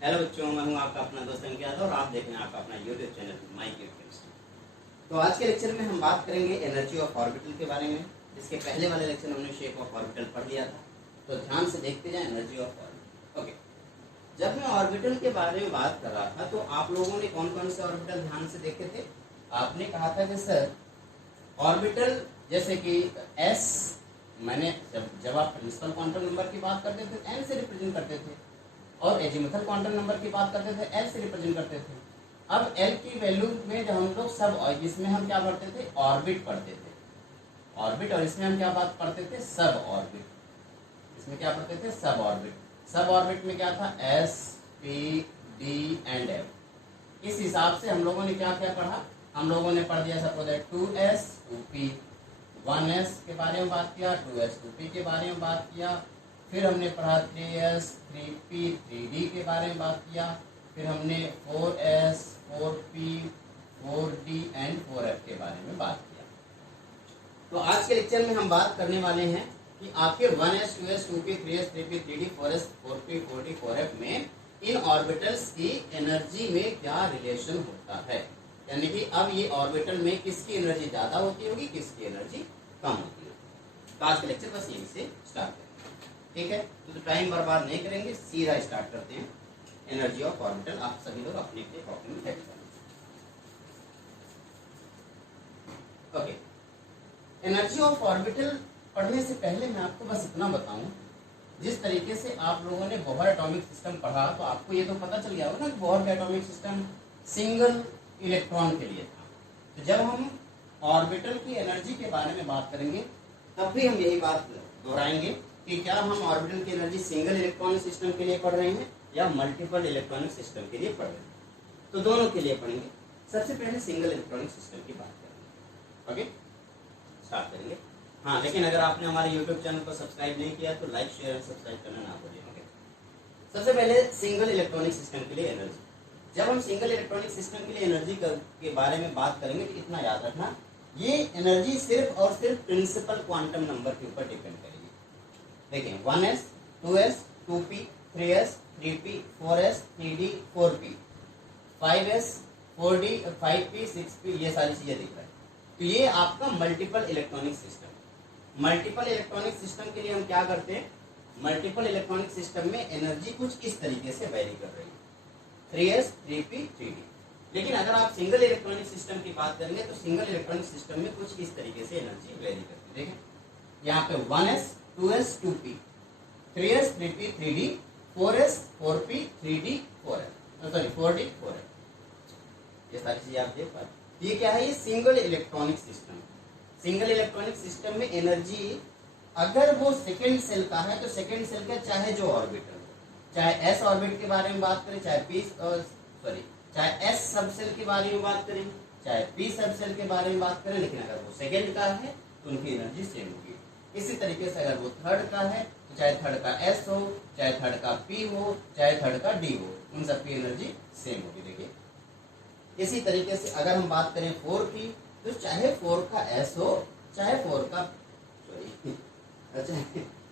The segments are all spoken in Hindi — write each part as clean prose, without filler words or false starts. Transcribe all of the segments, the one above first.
हेलो बच्चों, मैं हूं आपका अपना दोस्त अंकित और आप देख रहे हैं आपका अपना यूट्यूब चैनल माई केमिस्ट्री। तो आज के लेक्चर में हम बात करेंगे एनर्जी ऑफ ऑर्बिटल के बारे में। इसके पहले वाले लेक्चर में हमने शेप ऑफ ऑर्बिटल पढ़ लिया था, तो ध्यान से देखते जाएं एनर्जी ऑफ ऑर्बिटल। ओके, जब मैं ऑर्बिटल के बारे में बात कर रहा था तो आप लोगों ने कौन कौन से ऑर्बिटल ध्यान से देखे थे? आपने कहा था कि सर ऑर्बिटल जैसे कि एस, मैंने जब आप प्रिंसिपल क्वांटम नंबर की बात करते थे एन से रिप्रेजेंट करते थे और एजिमुथल क्वांटम नंबर की बात करते थे एल से रिप्रेजेंट करते थे। अब एल की वैल्यू में जब हम लोग सब, इसमें हम क्या पढ़ते थे? ऑर्बिट पढ़ते थे, ऑर्बिट। और इसमें हम क्या बात पढ़ते थे? सब ऑर्बिट। इसमें क्या पढ़ते थे? सब ऑर्बिट। सब ऑर्बिट में क्या था? S, P, D and F. इस हिसाब से हम लोगों ने क्या क्या पढ़ा? हम लोगों ने पढ़ दिया सपोज 2s 2p, 1s के बारे में बात किया, 2s 2p के बारे में बात किया, फिर हमने पढ़ा 3s 3p 3d के बारे में बात किया, फिर हमने 4s 4p 4d and 4f के बारे में बात किया। तो आज के लेक्चर में हम बात करने वाले हैं कि आखिर 1s 2s 2p 3s 3p 3d 4s 4p 4d 4f में इन ऑर्बिटल्स की एनर्जी में क्या रिलेशन होता है, यानी कि अब ये ऑर्बिटल में किसकी एनर्जी ज्यादा होती होगी, किसकी एनर्जी कम होती होगी। तो आज का लेक्चर बस यहीं से स्टार्ट करेंगे, ठीक है? तो टाइम बर्बाद नहीं करेंगे, सीधा स्टार्ट करते हैं। एनर्जी ऑफ ऑर्बिटल आप सभी लोग अपने अपने कॉपी में टाइप करें। ओके, एनर्जी ऑफ ऑर्बिटल पढ़ने से पहले मैं आपको बस इतना बताऊं, जिस तरीके से आप लोगों ने बोहर एटॉमिक सिस्टम पढ़ा तो आपको ये तो पता चल गया होगा ना कि बोहर का एटॉमिक सिस्टम सिंगल इलेक्ट्रॉन के लिए था। तो जब हम ऑर्बिटल की एनर्जी के बारे में बात करेंगे तब भी हम यही बात दोहराएंगे कि क्या हम ऑर्बिटल की एनर्जी सिंगल इलेक्ट्रॉनिक सिस्टम के लिए पढ़ रहे हैं या मल्टीपल इलेक्ट्रॉनिक सिस्टम के लिए पढ़ रहे हैं। तो दोनों के लिए पढ़ेंगे। सबसे पहले सिंगल इलेक्ट्रॉनिक सिस्टम की बात करेंगे। ओके, स्टार्ट करेंगे। हाँ, लेकिन अगर आपने हमारे यूट्यूब चैनल को सब्सक्राइब नहीं किया तो लाइक शेयर और सब्सक्राइब करना ना भूलिए। ओके, सबसे पहले सिंगल इलेक्ट्रॉनिक सिस्टम के लिए एनर्जी। जब हम सिंगल इलेक्ट्रॉनिक सिस्टम के लिए एनर्जी के बारे में बात करेंगे तो इतना याद रखना, ये एनर्जी सिर्फ और सिर्फ प्रिंसिपल क्वांटम नंबर के ऊपर डिपेंड करेगी। देखिए 1s 2s 2p 3s 3p 4s 3d 4p 5s 4d 5p 6p, ये सारी चीजें दिख रहा है। तो ये आपका multiple electronic system. Multiple electronic system के लिए हम क्या करते हैं? मल्टीपल इलेक्ट्रॉनिक सिस्टम में एनर्जी कुछ इस तरीके से वेरी कर रही है, 3s 3p 3d। लेकिन अगर आप सिंगल इलेक्ट्रॉनिक सिस्टम की बात करेंगे तो सिंगल इलेक्ट्रॉनिक सिस्टम में कुछ इस तरीके से एनर्जी वेरी करती है। देखें यहाँ पे 1s 2s 2p 3s 3p 3d 4s 4p 3d 4f, sorry 4d 4f, ये सारी चीजें आप देख पाते। ये क्या है? ये single electronic system. Single electronic system में एनर्जी अगर वो सेकेंड सेल का है तो सेकेंड सेल का चाहे जो ऑर्बिटल, चाहे एस ऑर्बिट के बारे में बात करें, चाहे एस सब सेल के बारे में बात करें, चाहे पी सब सेल के बारे में बात करें, लेकिन अगर वो सेकेंड का है तो उनकी एनर्जी सेम होगी। इसी तरीके से अगर वो थर्ड का है तो चाहे थर्ड का एस हो, चाहे थर्ड का पी हो, चाहे थर्ड का डी हो, उन सबकी एनर्जी सेम होगी। देखिए इसी तरीके से अगर हम बात करें 4 की, तो चाहे 4 का एस हो, चाहे 4 का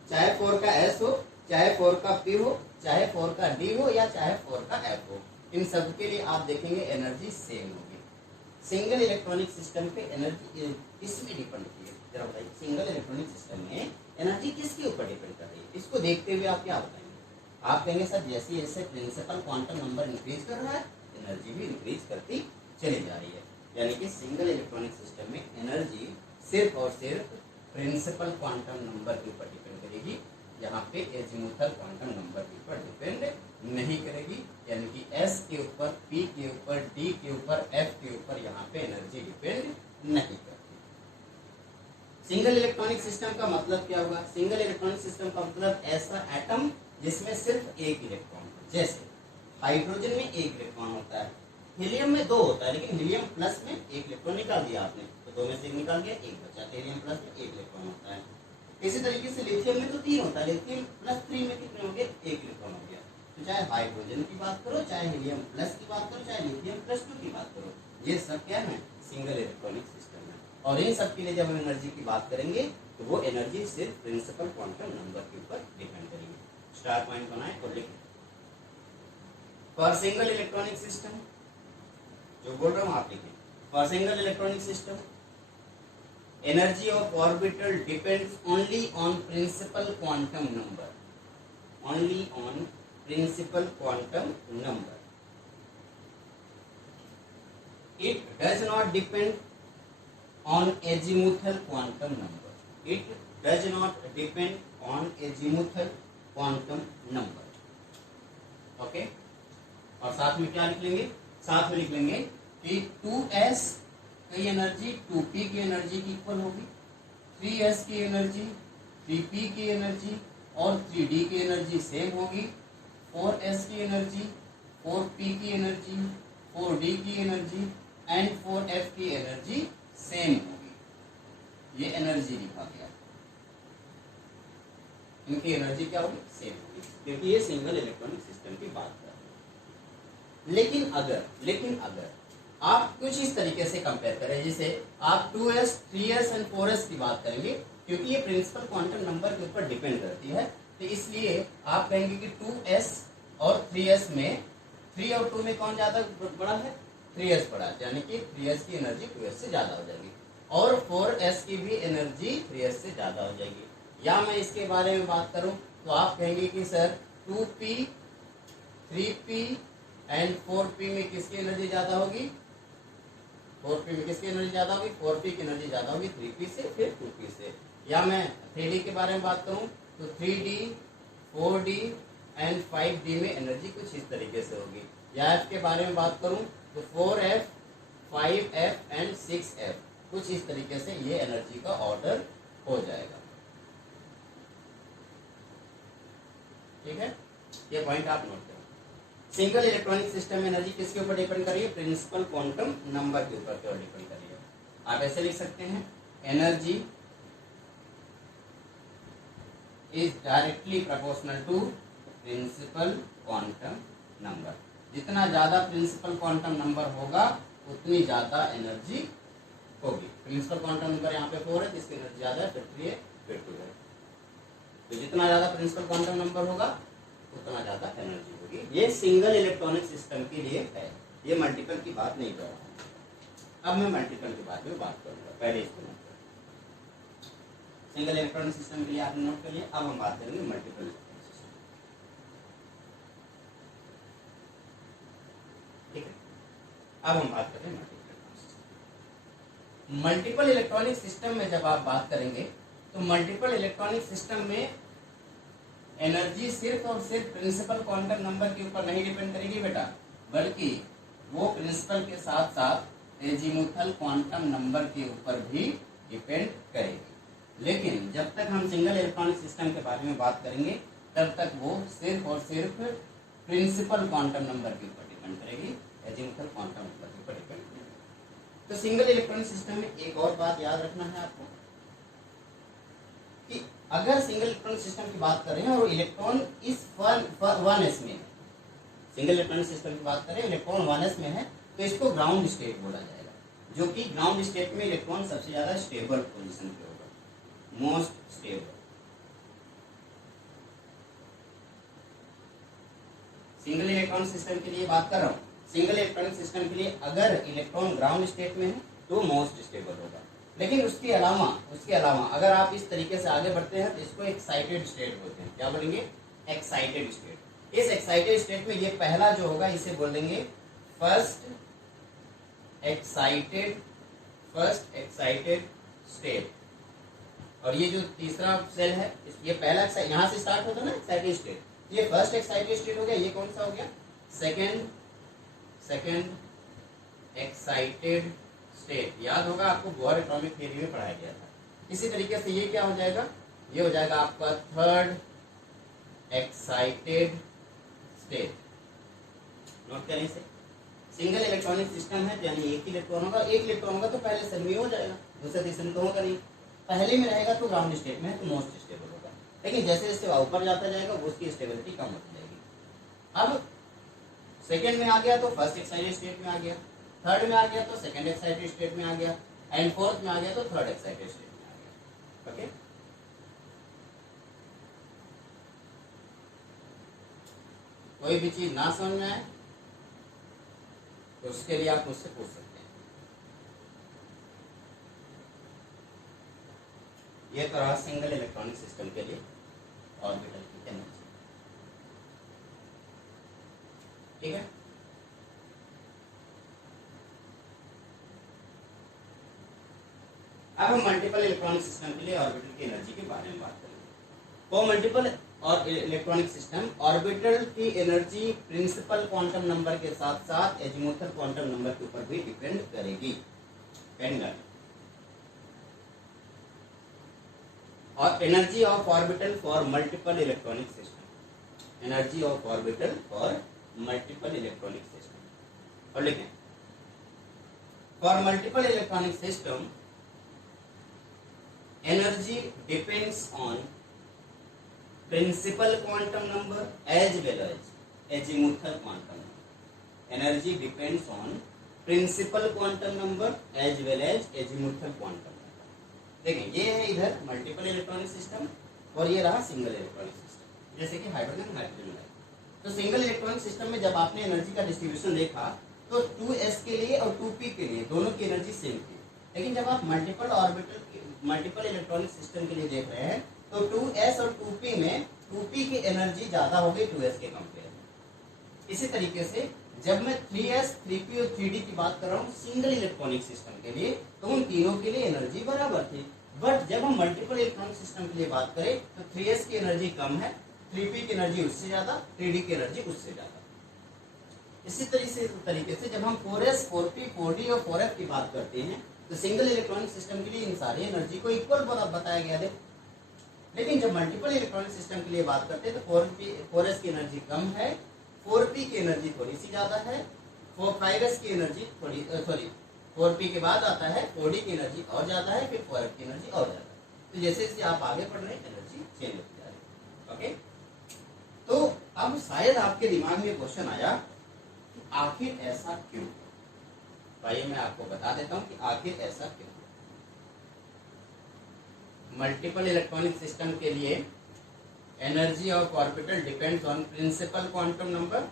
चाहे 4 का एस हो, चाहे 4 का पी हो, चाहे 4 का डी हो या चाहे 4 का एफ हो, इन सब के लिए आप देखेंगे एनर्जी सेम होगी। सिंगल इलेक्ट्रॉनिक सिस्टम पे एनर्जी इसमें डिपेंड की है। जरा बताइए, सिंगल इलेक्ट्रॉनिक सिस्टम में एनर्जी किसके ऊपर डिपेंड कर रही है? इसको देखते हुए आप क्या बताएंगे? आप कहेंगे सर जैसे जैसे प्रिंसिपल क्वांटम नंबर इंक्रीज कर रहा है एनर्जी भी इंक्रीज करती चली जा रही है। यानी कि सिंगल इलेक्ट्रॉनिक सिस्टम में एनर्जी सिर्फ और सिर्फ प्रिंसिपल क्वांटम नंबर के ऊपर डिपेंड करेगी, यहाँ पे एजिमुथल क्वांटम नंबर के ऊपर डिपेंड नहीं करेगी। यानी कि एस के ऊपर, पी के ऊपर, डी के ऊपर, एफ के ऊपर यहाँ पे एनर्जी डिपेंड नहीं करती। सिंगल इलेक्ट्रॉनिक सिस्टम का मतलब क्या होगा? सिंगल इलेक्ट्रॉनिक सिस्टम का मतलब ऐसा एटम जिसमें सिर्फ एक इलेक्ट्रॉन हो। जैसे हाइड्रोजन में एक इलेक्ट्रॉन होता है, हीलियम में 2 होता है, लेकिन हीलियम प्लस में एक इलेक्ट्रॉन निकाल दिया आपने तो 2 में से एक निकाल गया, एक बचा। हीलियम प्लस में एक इलेक्ट्रॉन होता है। इसी तरीके से लिथियम में तो 3 होता है, लिथियम प्लस 3 में कितने हो गए? एक इलेक्ट्रॉन हो गया। तो चाहे हाइड्रोजन की बात करो, चाहे हीलियम प्लस की बात करो, चाहे लिथियम प्लस 2 की बात करो, ये सब क्या है? सिंगल इलेक्ट्रॉनिक सिस्टम है। और इन सब के लिए जब हम एनर्जी की बात करेंगे तो वो एनर्जी सिर्फ प्रिंसिपल क्वांटम नंबर के ऊपर डिपेंड करेगी। स्टार पॉइंट बनाए और लिखें। फॉर सिंगल इलेक्ट्रॉनिक सिस्टम, जो बोल रहा हूं आप लिखें, for single electronic system energy of orbital depends only on principal quantum number, only on principal quantum number. It does not depend on azimuthal quantum number. It does not depend on azimuthal quantum number. Okay? और साथ में क्या लिख लेंगे? साथ में लिख लेंगे कि 2s की एनर्जी 2p की एनर्जी की इक्वल होगी, 3s की एनर्जी 3p की एनर्जी और 3d की एनर्जी सेम होगी, 4s की एनर्जी 4p की एनर्जी 4d की एनर्जी एंड 4f की एनर्जी सेम होगी. ये एनर्जी लिखा गया, इनकी एनर्जी क्या होगी? सेम होगी, क्योंकि ये सिंगल इलेक्ट्रॉनिक सिस्टम की बात कर रहे हैं. लेकिन अगर आप कुछ इस तरीके से कंपेयर करें, जैसे आप 2s 3s एंड 4s की बात करेंगे, क्योंकि ये प्रिंसिपल क्वांटम नंबर के ऊपर डिपेंड करती है, तो इसलिए आप कहेंगे कि 2s और 3s में 3 और 2 में कौन ज्यादा बड़ा है? 3s बड़ा, यानी कि 3s की एनर्जी 2s से ज्यादा हो जाएगी और 4s की भी एनर्जी 3s से ज्यादा हो जाएगी. या मैं इसके बारे में बात करूं तो आप कहेंगे कि sir 2p 3p and 4p में किसकी एनर्जी ज्यादा होगी? 4p में किसकी एनर्जी ज्यादा होगी? 4p की एनर्जी ज्यादा होगी 3p से, फिर 2p से. या मैं 3d के बारे में बात करूं तो 3d 4d एंड 5d में एनर्जी कुछ इस तरीके से होगी. या f के बारे में बात करूं तो 4f 5f एंड 6f, कुछ इस तरीके से ये एनर्जी का ऑर्डर हो जाएगा. ठीक है, ये पॉइंट आप नोट करें. सिंगल इलेक्ट्रॉनिक सिस्टम में एनर्जी किसके ऊपर डिपेंड कर रही है? प्रिंसिपल क्वांटम नंबर के ऊपर क्यों डिपेंड कर रही है? आप ऐसे लिख सकते हैं, energy is directly proportional to principal quantum number. जितना ज्यादा प्रिंसिपल क्वांटम नंबर होगा उतनी ज्यादा एनर्जी होगी. प्रिंसिपल क्वांटम नंबर यहाँ पे 4 है, जिसकी एनर्जी ज्यादा है, फिर 3 है, फिर 2 है. तो जितना ज्यादा प्रिंसिपल क्वांटम नंबर होगा उतना ज्यादा एनर्जी होगी. ये सिंगल इलेक्ट्रॉनिक सिस्टम के लिए है, ये मल्टीपल की बात नहीं कर रहा हूँ. अब मैं मल्टीपल के बारे में बात करूंगा, पहले इसको नोट करें. सिंगल इलेक्ट्रॉनिक सिस्टम के लिए आपने नोट कर लिया. अब हम बात करेंगे मल्टीपल. अब हम बात करें मल्टीपल इलेक्ट्रॉनिक सिस्टम में. जब आप बात करेंगे तो मल्टीपल इलेक्ट्रॉनिक सिस्टम में एनर्जी सिर्फ और सिर्फ प्रिंसिपल क्वांटम नंबर के ऊपर नहीं डिपेंड करेगी बेटा, बल्कि वो प्रिंसिपल के साथ साथ एजीमुथल क्वांटम नंबर के ऊपर भी डिपेंड करेगी. लेकिन जब तक हम सिंगल इलेक्ट्रॉनिक सिस्टम के बारे में बात करेंगे तब तक वो सिर्फ और सिर्फ प्रिंसिपल क्वांटम नंबर के ऊपर डिपेंड करेगी, एजीमुथल क्वांटम नंबर के ऊपर डिपेंड करेगी. तो सिंगल इलेक्ट्रॉनिक सिस्टम में एक और बात याद रखना है आपको कि अगर सिंगल इलेक्ट्रॉनिक सिस्टम की बात करें और इलेक्ट्रॉन इस 1s में है, सिंगल इलेक्ट्रॉनिक सिस्टम की बात करें इलेक्ट्रॉन 1s में है, तो इसको ग्राउंड स्टेट बोला जाएगा, जो कि ग्राउंड स्टेट में इलेक्ट्रॉन सबसे ज्यादा स्टेबल पोजीशन पे होगा, most stable. Single electronic system के लिए बात कर रहा हूँ. सिंगल इलेक्ट्रॉनिक सिस्टम के लिए अगर इलेक्ट्रॉन ग्राउंड स्टेट में है तो मोस्ट स्टेबल होगा. लेकिन उसके अलावा अगर आप इस तरीके से आगे बढ़ते हैं तो इसको एक्साइटेड स्टेट बोलते हैं. क्या बोलेंगे? Excited state. इस एक्साइटेड स्टेट में ये पहला जो होगा इसे बोल देंगे फर्स्ट एक्साइटेड स्टेट. और ये जो तीसरा सेल है ये पहला यहाँ से स्टार्ट होता है ना एक्साइटेड स्टेट, ये फर्स्ट एक्साइटेड स्टेट हो गया. ये कौन सा हो गया? Second excited state. याद होगा आपको बोहर एटॉमिक थ्योरी में पढ़ाया गया था. इसी तरीके से ये क्या हो जाएगा? ये हो जाएगा आपका थर्ड एक्साइटेड स्टेट. नोट करें इसे. सिंगल इलेक्ट्रॉनिक सिस्टम है, यानी एक इलेक्ट्रॉन होगा तो पहले सेल में हो जाएगा, दूसरे तीसरे में तो होगा नहीं. पहले में रहेगा तो ग्राउंड स्टेट में है तो मोस्ट स्टेबल होगा. लेकिन जैसे जैसे ऊपर जाता जाएगा उसकी स्टेबिलिटी कम होती जाएगी. अब सेकेंड में आ गया तो फर्स्ट एक्साइटेड स्टेट में आ गया, थर्ड में आ गया तो सेकेंड एक्साइटेड स्टेट में आ गया, एंड फोर्थ में आ गया तो थर्ड एक्साइटेड स्टेट में आ गया. ओके, कोई भी चीज ना समझ में आए तो उसके लिए आप मुझसे पूछ सकते हैं। ये तो रहा सिंगल इलेक्ट्रॉनिक सिस्टम के लिए ऑर्बिटल की एनर्जी। ठीक है, अब हम मल्टीपल इलेक्ट्रॉनिक सिस्टम के लिए ऑर्बिटल की एनर्जी के बारे में बात करेंगे। तो मल्टीपल और इलेक्ट्रॉनिक सिस्टम ऑर्बिटल की एनर्जी प्रिंसिपल क्वांटम नंबर के साथ साथ एजीमुथल क्वांटम नंबर के ऊपर भी डिपेंड करेगी। और energy of orbital for multiple electronic system, energy of orbital for multiple electronic system. और लिखें, for multiple electronic system energy depends on principal quantum number as well as azimuthal quantum number. Energy depends on principal quantum number as well as azimuthal quantum number. देखें, ये है इधर मल्टीपल इलेक्ट्रॉनिक सिस्टम और ये रहा सिंगल इलेक्ट्रॉनिक सिस्टम, जैसे कि हाइड्रोजन हाइड्रोजन है। तो सिंगल इलेक्ट्रॉनिक सिस्टम में जब आपने एनर्जी का डिस्ट्रीब्यूशन देखा तो 2s के लिए और 2p के लिए दोनों की एनर्जी सेम थी। लेकिन जब आप मल्टीपल इलेक्ट्रॉनिक सिस्टम के लिए देख रहे हैं तो 2s और 2p में 2p की एनर्जी ज्यादा हो गई 2s के कंपेयर में। इसी तरीके से जब मैं 3s 3p और 3d की बात कर रहा हूँ सिंगल इलेक्ट्रॉनिक सिस्टम के लिए, तो उन तीनों के लिए एनर्जी बराबर थी। बट जब हम मल्टीपल इलेक्ट्रॉनिक सिस्टम के लिए बात करें तो 3s की एनर्जी कम है, 3p की एनर्जी उससे ज्यादा, 3d की एनर्जी उससे ज्यादा। इसी तरीके से जब हम 4s 4p 4d और 4f की बात करते हैं तो सिंगल इलेक्ट्रॉनिक सिस्टम के लिए इन सारी एनर्जी को इक्वल बताया गया है। लेकिन जब मल्टीपल इलेक्ट्रॉनिक सिस्टम के लिए बात करते हैं तो 4s की एनर्जी कम है, 4p की एनर्जी थोड़ी सी ज्यादा है, 5s की एनर्जी थोड़ी 4p के बाद आता है 4d की एनर्जी और ज्यादा है, फिर 4f की एनर्जी और ज्यादा है। तो जैसे जैसे आप आगे बढ़ रहे हैं एनर्जी चेंज होती जा रही है। ओके, तो अब शायद आपके दिमाग में क्वेश्चन आया कि आखिर ऐसा क्यों? आइए मैं आपको बता देता हूं कि आखिर ऐसा क्यों। मल्टीपल इलेक्ट्रॉनिक सिस्टम के लिए energy of orbital depends on principal quantum number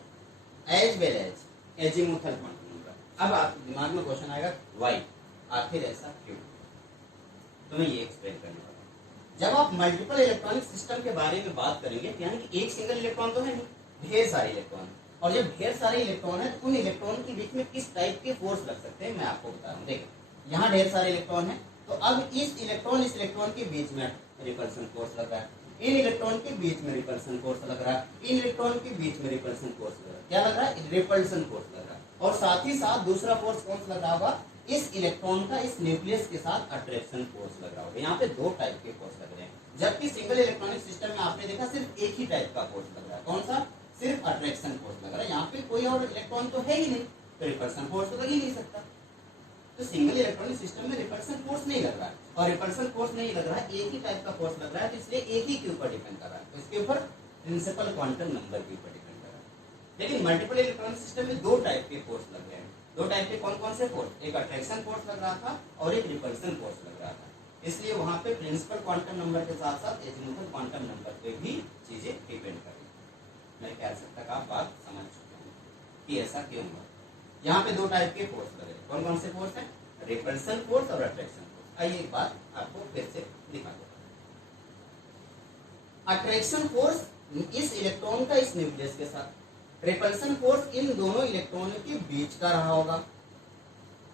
as well as azimuthal quantum number. अब आपके दिमाग में क्वेश्चन आएगा व्हाई, आखिर ऐसा क्यों? तो मैं ये एक्सप्लेन करने वाला हूं। जब आप मल्टीपल इलेक्ट्रॉनिक सिस्टम के बारे में बात करेंगे यानी कि एक सिंगल इलेक्ट्रॉन तो है नहीं, ढेर सारे इलेक्ट्रॉन, और जब ढेर सारे इलेक्ट्रॉन है तो उन इलेक्ट्रॉन के बीच में किस टाइप के फोर्स लग सकते हैं मैं आपको बता रहा हूँ। देखिए, यहाँ ढेर सारे इलेक्ट्रॉन है तो अब इस इलेक्ट्रॉन के बीच में रिपल्सन फोर्स लग रहा है, इन इलेक्ट्रॉन के बीच में रिपल्सन फोर्स लग रहा है, इन इलेक्ट्रॉन के बीच में रिपल्सन फोर्स लग रहा है। क्या लग रहा है? रिपल्सन फोर्स लग रहा है। और साथ ही साथ दूसरा फोर्स कौन सा लग रहा होगा? इस इलेक्ट्रॉन का इस न्यूक्लियस के साथ अट्रैक्शन फोर्स लग रहा होगा। यहाँ पे दो टाइप के फोर्स लग रहे हैं, जबकि सिंगल इलेक्ट्रॉनिक सिस्टम में आपने देखा सिर्फ एक ही टाइप का फोर्स लग रहा है। कौन सा? सिर्फ अट्रैक्शन फोर्स लग रहा है। यहाँ पे कोई और इलेक्ट्रॉन तो है ही नहीं, तो रिपल्सन फोर्स तो लग ही नहीं सकता। तो सिंगल इलेक्ट्रॉनिक सिस्टम में रिपल्सन फोर्स नहीं लग रहा है, और रिपल्सन फोर्स नहीं लग रहा है, एक ही टाइप का फोर्स लग रहा है, तो इसलिए एक ही के ऊपर डिपेंड कर रहा है। तो इसके ऊपर प्रिंसिपल क्वांटम नंबर के ऊपर डिपेंड कर रहा है। लेकिन मल्टीपल इलेक्ट्रॉनिक सिस्टम में दो टाइप के फोर्स लग रहे हैं। दो टाइप के कौन कौन से फोर्स? एक अट्रैक्शन फोर्स लग रहा था और एक रिपल्सन फोर्स लग रहा था। इसलिए वहां पे प्रिंसिपल क्वांटम नंबर के साथ साथ एजीमुथल क्वांटम नंबर पे भी चीजें डिपेंड कर रही है। मेरे ख्याल से तक आप बात समझ चुके हैं कि ऐसा क्यों हुआ। यहाँ पे दो टाइप के फोर्स लग रहे हैं। कौन कौन से फोर्स हैं? रिपल्सन फोर्स और अट्रैक्शन फोर्स। आइए एक बात आपको फिर से दिखा दो। अट्रैक्शन फोर्स इस इलेक्ट्रॉन का इस न्यूक्लियस के साथ, रिपल्सन फोर्स इन दोनों इलेक्ट्रॉनों के बीच का रहा होगा।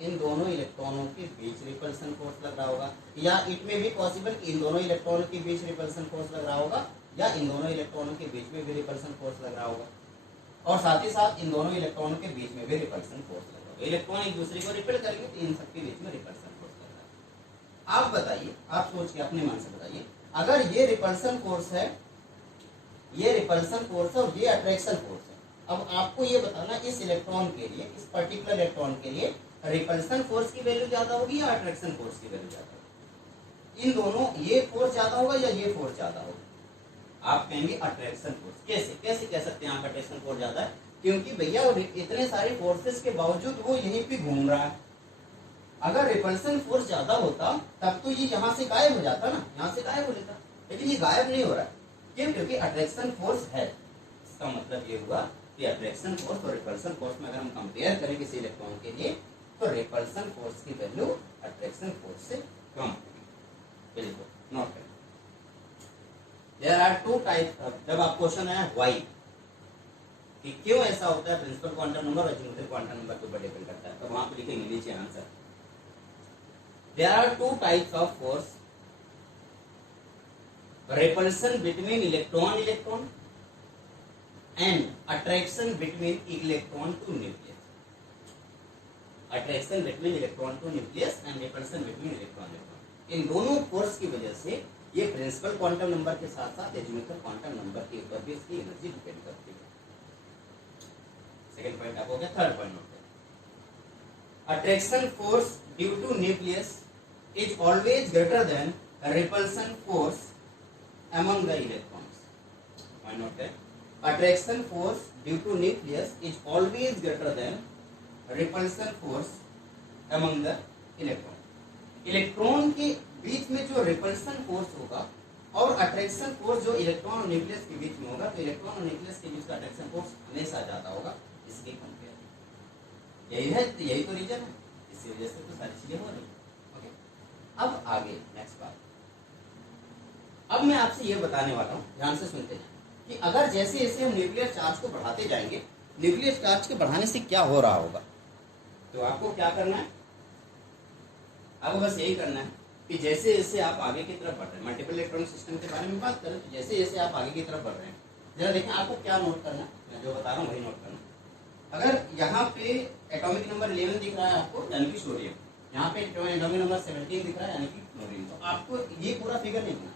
इन दोनों इलेक्ट्रॉनों के बीच रिपल्सन फोर्स लग रहा होगा, या इट में भी पॉसिबल कि इन दोनों इलेक्ट्रॉनों के बीच रिपल्सन फोर्स लग रहा होगा, या इन दोनों इलेक्ट्रॉनों के बीच में भी रिपल्सन फोर्स लग रहा होगा, और साथ ही साथ इन दोनों इलेक्ट्रॉनों के बीच में भी रिपल्सन फोर्स लग रहा होगा। इलेक्ट्रॉन एक दूसरे को रिपेल करेंगे तो इन सबके बीच में रिपल्सन फोर्स लग रहा है। आप बताइए, आप सोच के अपने मन से बताइए, अगर ये रिपल्सन फोर्स है, ये रिपल्सन फोर्स है और ये अट्रैक्शन फोर्स है, अब आपको ये बताना इस इलेक्ट्रॉन के लिए, इस पर्टिकुलर इलेक्ट्रॉन के लिए रिपल्सन फोर्स की वैल्यू ज्यादा होगी या अट्रैक्शन फोर्स की वैल्यू ज्यादा होगी? इन दोनों, ये फोर्स ज्यादा होगा या ये फोर्स ज्यादा होगा? आप कहेंगे अट्रैक्शन फोर्स। कैसे कैसे कह सकते हैं आप अट्रैक्शन फोर्स ज्यादा है? क्योंकि भैया इतने सारे फोर्सेस के बावजूद वो यहीं पे घूम रहा है। अगर रिपल्सन फोर्स ज्यादा होता तब तो ये यहाँ से गायब हो जाता ना, यहाँ से गायब हो जाता, लेकिन ये गायब नहीं हो रहा है। क्यों? क्योंकि अट्रैक्शन फोर्स है। इसका मतलब ये हुआ कि अट्रैक्शन फोर्स और रिपल्सन फोर्स में अगर हम कंपेयर करें किसी इलेक्ट्रॉन के लिए तो रिपल्सन फोर्स की वैल्यू अट्रैक्शन फोर्स से कम होगी। बिल्कुल नोट करें। There are two types. जब आप क्वेश्चन है व्हाई कि क्यों ऐसा होता है, प्रिंसिपल क्वांटम नंबर और ज्योमेट्रिक क्वांटम नंबर के ऊपर डिपेंड करता है, तो वहां पे लिखेंगे नीचे answer. There are two types of force, repulsion between electron and attraction between electron to nucleus. Attraction between electron to nucleus and repulsion between electron. इन दोनों फोर्स की वजह से ये प्रिंसिपल क्वांटम नंबर के साथ साथ ज्योमेट्रिक क्वांटम नंबर के ऊपर भी इसकी एनर्जी डिपेंड करती है। सेकंड पॉइंट आप हो गया। थर्ड पॉइंट नोट करें। Attraction force due to nucleus is always greater than repulsion force among the electrons. Why not that? Attraction force due to nucleus is always greater than repulsion force among the electron. Electron के बीच में जो रिपल्सन फोर्स होगा और अट्रैक्शन फोर्स जो इलेक्ट्रॉन और न्यूक्लियस के बीच में होगा, तो इलेक्ट्रॉन और न्यूक्लियस के बीच का अट्रैक्शन फोर्स हमेशा ज्यादा होगा इसके कंपेयर। यही है, यही तो रीजन है, इसी वजह से तो सारी चीजें हो रही है। ओके, अब आगे नेक्स्ट बात। अब मैं आपसे ये बताने वाला हूँ, ध्यान से सुनते हैं कि अगर जैसे जैसे हम न्यूक्लियर चार्ज को बढ़ाते जाएंगे, न्यूक्लियर चार्ज के बढ़ाने से क्या हो रहा होगा। तो आपको क्या करना है, आपको बस यही करना है कि जैसे जैसे आप आगे की तरफ बढ़ रहे हैं, मल्टीपल इलेक्ट्रॉनिक सिस्टम के बारे में बात करें, तो जैसे जैसे आप आगे की तरफ बढ़ रहे हैं, जरा देखें आपको क्या नोट करना है, मैं जो बता रहा हूँ वही नोट करना। अगर यहाँ पे एटॉमिक नंबर 11 दिख रहा है आपको, यानी कि सोडियम, यहाँ पे एटॉमिक नंबर 17 दिख रहा है, यानी कि क्लोरीन, तो आपको ये पूरा फिगर नहीं करना,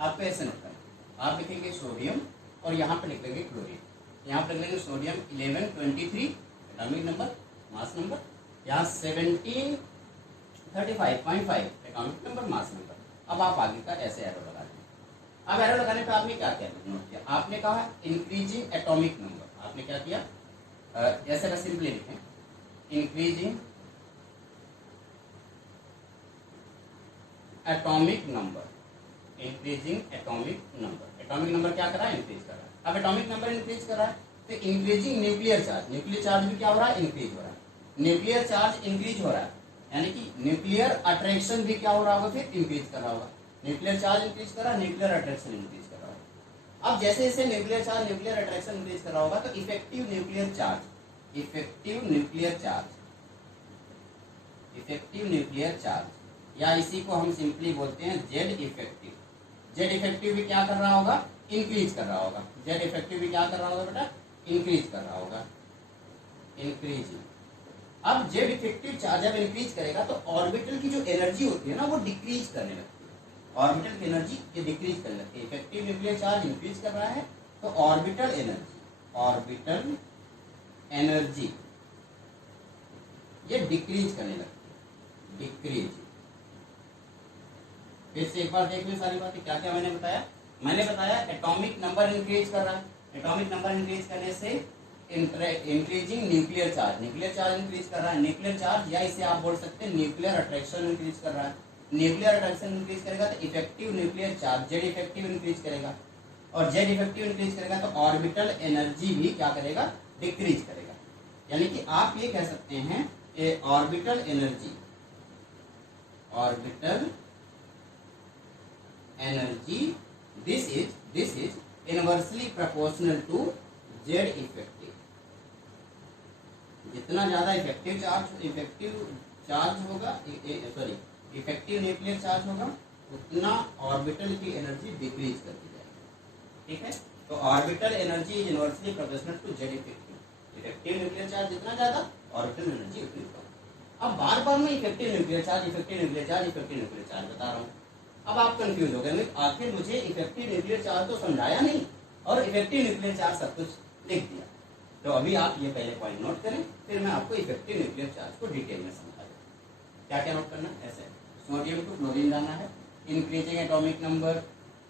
आपको ऐसे नोट करना। आप लिखेंगे सोडियम और यहाँ पे लिख लेंगे क्लोरीन, यहाँ पे लिख लेंगे sodium 1123 atomic number, mass number, यहाँ 1735.5 एटॉमिक नंबर, मास नंबर। अब आप आगे का ऐसे एरो लगा दें। अब एरो लगाने पे आपने क्या किया, नोट किया, आपने कहा इंक्रीजिंग एटॉमिक नंबर। आपने क्या किया, ऐसे का सिंपली लिखें, increasing atomic number, increasing atomic number. Atomic number क्या कर रहा है, इंक्रीज कर रहा है। अब एटॉमिक नंबर इंक्रीज कर रहा है तो increasing nuclear charge, nuclear charge भी क्या हो रहा है, इंक्रीज हो रहा है। न्यूक्लियर चार्ज इंक्रीज हो रहा है, यानी कि न्यूक्लियर अट्रैक्शन भी क्या हो रहा होगा, फिर इंक्रीज कर रहा होगा। न्यूक्लियर चार्ज इंक्रीज कर रहा है, न्यूक्लियर अट्रैक्शन इंक्रीज कर रहा होगा। अब जैसे जैसे nuclear charge nuclear attraction increase कर रहा होगा, तो effective nuclear charge, effective nuclear charge, effective nuclear charge, या इसी को हम सिंपली बोलते हैं जेड इफेक्टिव। जेड इफेक्टिव भी क्या कर रहा होगा, इंक्रीज कर रहा होगा। जेड इफेक्टिव भी क्या कर रहा होगा बेटा, इंक्रीज कर रहा होगा, इंक्रीजिंग। अब जेड इफेक्टिव चार्ज जब इंक्रीज करेगा तो ऑर्बिटल की जो एनर्जी होती है ना, वो डिक्रीज करने लगती है। ऑर्बिटल की एनर्जी ये डिक्रीज करने लगती है। इफेक्टिव न्यूक्लियर चार्ज इंक्रीज कर रहा है तो ऑर्बिटल एनर्जी, ऑर्बिटल एनर्जी ये डिक्रीज करने लगती है, डिक्रीज। फिर से एक बार देख लो सारी बातें, क्या क्या मैंने बताया। मैंने बताया एटॉमिक नंबर इंक्रीज कर रहा है, एटॉमिक नंबर इंक्रीज करने से increasing nuclear charge, nuclear charge increase कर रहा है। न्यूक्लियर चार्ज या इसे आप बोल सकते हैं न्यूक्लियर अट्रैक्शन इंक्रीज कर रहा है। न्यूक्लियर अट्रैक्शन इंक्रीज करेगा तो effective nuclear charge Z effective increase करेगा, और जेड इफेक्टिव इंक्रीज करेगा तो ऑर्बिटल एनर्जी भी क्या करेगा, डिक्रीज करेगा। यानी कि आप ये कह सकते हैं orbital energy, orbital energy this is inversely proportional to z effective। जितना ज्यादा इफेक्टिव चार्ज होगा, सॉरी इफेक्टिव न्यूक्लियर चार्ज होगा, उतना ऑर्बिटल की एनर्जी डिक्रीज करती जाएगी। ठीक है, तो orbital energy is inversely proportional to z effective. Effective nuclear charge जितना ज्यादा, ऑर्बिटल एनर्जी उतनी कम। अब बार बार मैं effective nuclear charge, effective nuclear charge, effective nuclear charge बता रहा हूँ। अब आप कंफ्यूज हो गए, आखिर मुझे इफेक्टिव न्यूक्लियर चार्ज तो समझाया नहीं और इफेक्टिव न्यूक्लियर चार्ज सब कुछ लिख दिया। तो अभी आप ये पहले पॉइंट नोट करें, फिर मैं आपको इफेक्टिव न्यूक्लियर चार्ज को डिटेल में समझा दूँ। क्या क्या नोट करना है, ऐसे सोडियम टू क्लोरीन जाना है, increasing atomic number,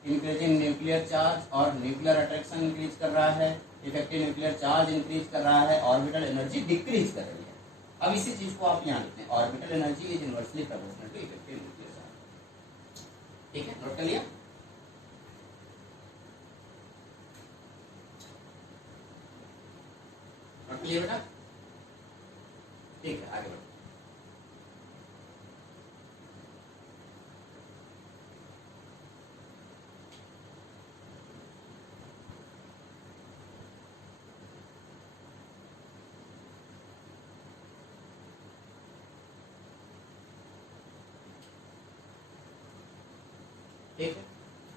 increasing nuclear charge और न्यूक्लियर अट्रैक्शन इंक्रीज कर रहा है, इफेक्टिव न्यूक्लियर चार्ज इंक्रीज कर रहा है, ऑर्बिटल एनर्जी डिक्रीज कर रही है। अब इसी चीज को आप यहाँ लिखते हैं, orbital energy is inversely proportional to effective nuclear charge. ठीक है, नोट कर लिया। क्लियर बेटा? ठीक है, आगे बढ़ो। ठीक है,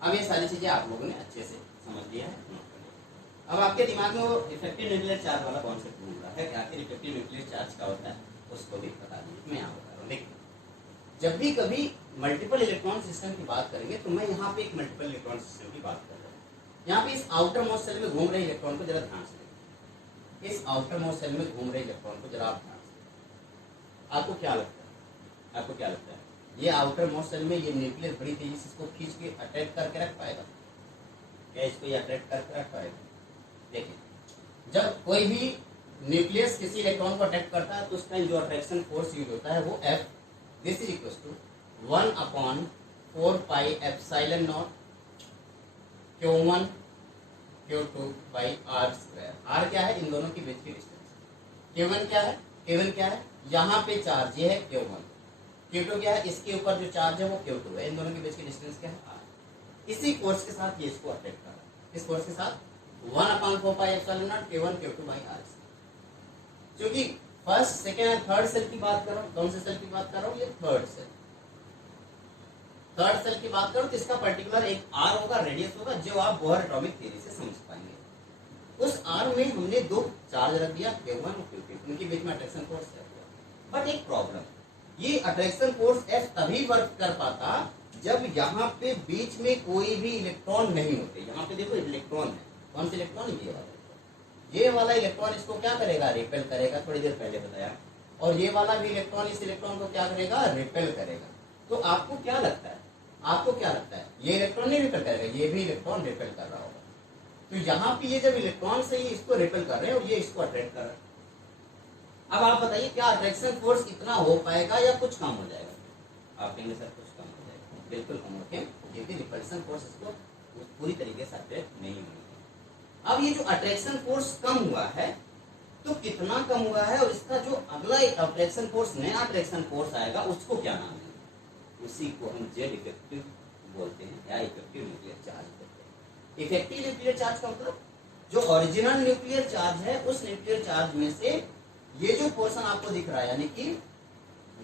अब ये सारी चीजें आप लोगों ने अच्छे से समझ लिया है, नोट कर लिया। अब आपके दिमाग में वो इफेक्टिव न्यूक्लियर चार्ज वाला कॉन्सेप्ट घूम रहा है कि आखिर इफेक्टिव न्यूक्लियर चार्ज क्या होता है, उसको भी बता दीजिए। मैं यहाँ बता रहा हूँ। देखिए, जब भी कभी मल्टीपल इलेक्ट्रॉन सिस्टम की बात करेंगे तो मैं यहाँ पे एक मल्टीपल इलेक्ट्रॉन सिस्टम की बात कर रहा हूँ। यहाँ पे इस आउटर मोस्ट सेल में घूम रहे इलेक्ट्रॉन को जरा ध्यान से देखिए। इस आउटर मोस्ट सेल में घूम रहे इलेक्ट्रॉन को जरा आप ध्यान से देखिए। आपको क्या लगता है, आपको क्या लगता है, ये आउटर मोस्ट सेल में ये न्यूक्लियस बड़ी तेजी से इसको खींच के अट्रैक्ट करके रख पाएगा क्या? इसको ये अट्रैक्ट करके रख पाएगा? देखिए, जब कोई भी न्यूक्लियस किसी इलेक्ट्रॉन को अट्रैक्ट करता है तो उसका जो अट्रैक्शन फोर्स यूज होता है वो F, this is equal to 1/4 pi epsilon naught Q1 Q2 by R square. R क्या है? इन दोनों की बीच की डिस्टेंस। Q1 क्या है? Q1 क्या है? यहाँ पे चार्ज ये है Q1। Q2 क्या है? इसके ऊपर जो चार्ज है वो Q2 है। इन दोनों के बीच की डिस्टेंस क्या है? R। इसी फोर्स के साथ ये इसको अट्रैक्ट कर रहा है। इस फोर्स के साथ 1/4 pi epsilon naught Q1 Q2 by R। क्योंकि फर्स्ट, सेकेंड और थर्ड सेल की बात करो, कौन से सेल की बात कर रहा हूँ? ये थर्ड सेल। थर्ड सेल की बात करो तो इसका पर्टिकुलर एक आर होगा, रेडियस होगा, जो आप बोहर एटॉमिक थ्योरी से समझ पाएंगे। उस आर में हमने दो चार्ज रख दिया Q1 और Q2, उनके बीच में अट्रैक्शन फोर्स रख दिया। बट एक प्रॉब्लम, ये अट्रैक्शन फोर्स F तभी वर्क कर पाता जब यहाँ पे बीच में कोई भी इलेक्ट्रॉन नहीं होते। यहाँ पे देखो इलेक्ट्रॉन है, कौन से इलेक्ट्रॉन? ये वाला इलेक्ट्रॉन इसको क्या करेगा? रिपेल करेगा, थोड़ी देर पहले बताया। और ये वाला भी इलेक्ट्रॉन इस इलेक्ट्रॉन को क्या करेगा? रिपेल करेगा। तो आपको क्या लगता है, आपको क्या लगता है, ये इलेक्ट्रॉन नहीं रिपेल करेगा, ये भी इलेक्ट्रॉन रिपेल कर रहा होगा। तो यहाँ पे ये जब इलेक्ट्रॉन से ही इसको रिपेल कर रहे हैं और ये इसको अट्रैक्ट कर रहे हैं, अब आप बताइए क्या अट्रैक्शन फोर्स इतना हो पाएगा या कुछ कम हो जाएगा? आप कहेंगे सर कुछ कम हो जाएगा। बिल्कुल कम हो गया, क्योंकि रिपल्सन फोर्स इसको पूरी तरीके से अट्रैक्ट नहीं होगी। अब ये जो अट्रैक्शन फोर्स कम हुआ है तो कितना कम हुआ है, और इसका जो अगला अट्रैक्शन फोर्स, नया अट्रैक्शन फोर्स आएगा, उसको क्या नाम देंगे? उसी को हम जेड इफेक्टिव बोलते हैं या इफेक्टिव न्यूक्लियर चार्ज बोलते हैं। इफेक्टिव न्यूक्लियर चार्ज का मतलब जो ओरिजिनल न्यूक्लियर चार्ज है उस न्यूक्लियर चार्ज में से ये जो पोर्शन आपको दिख रहा है, यानी कि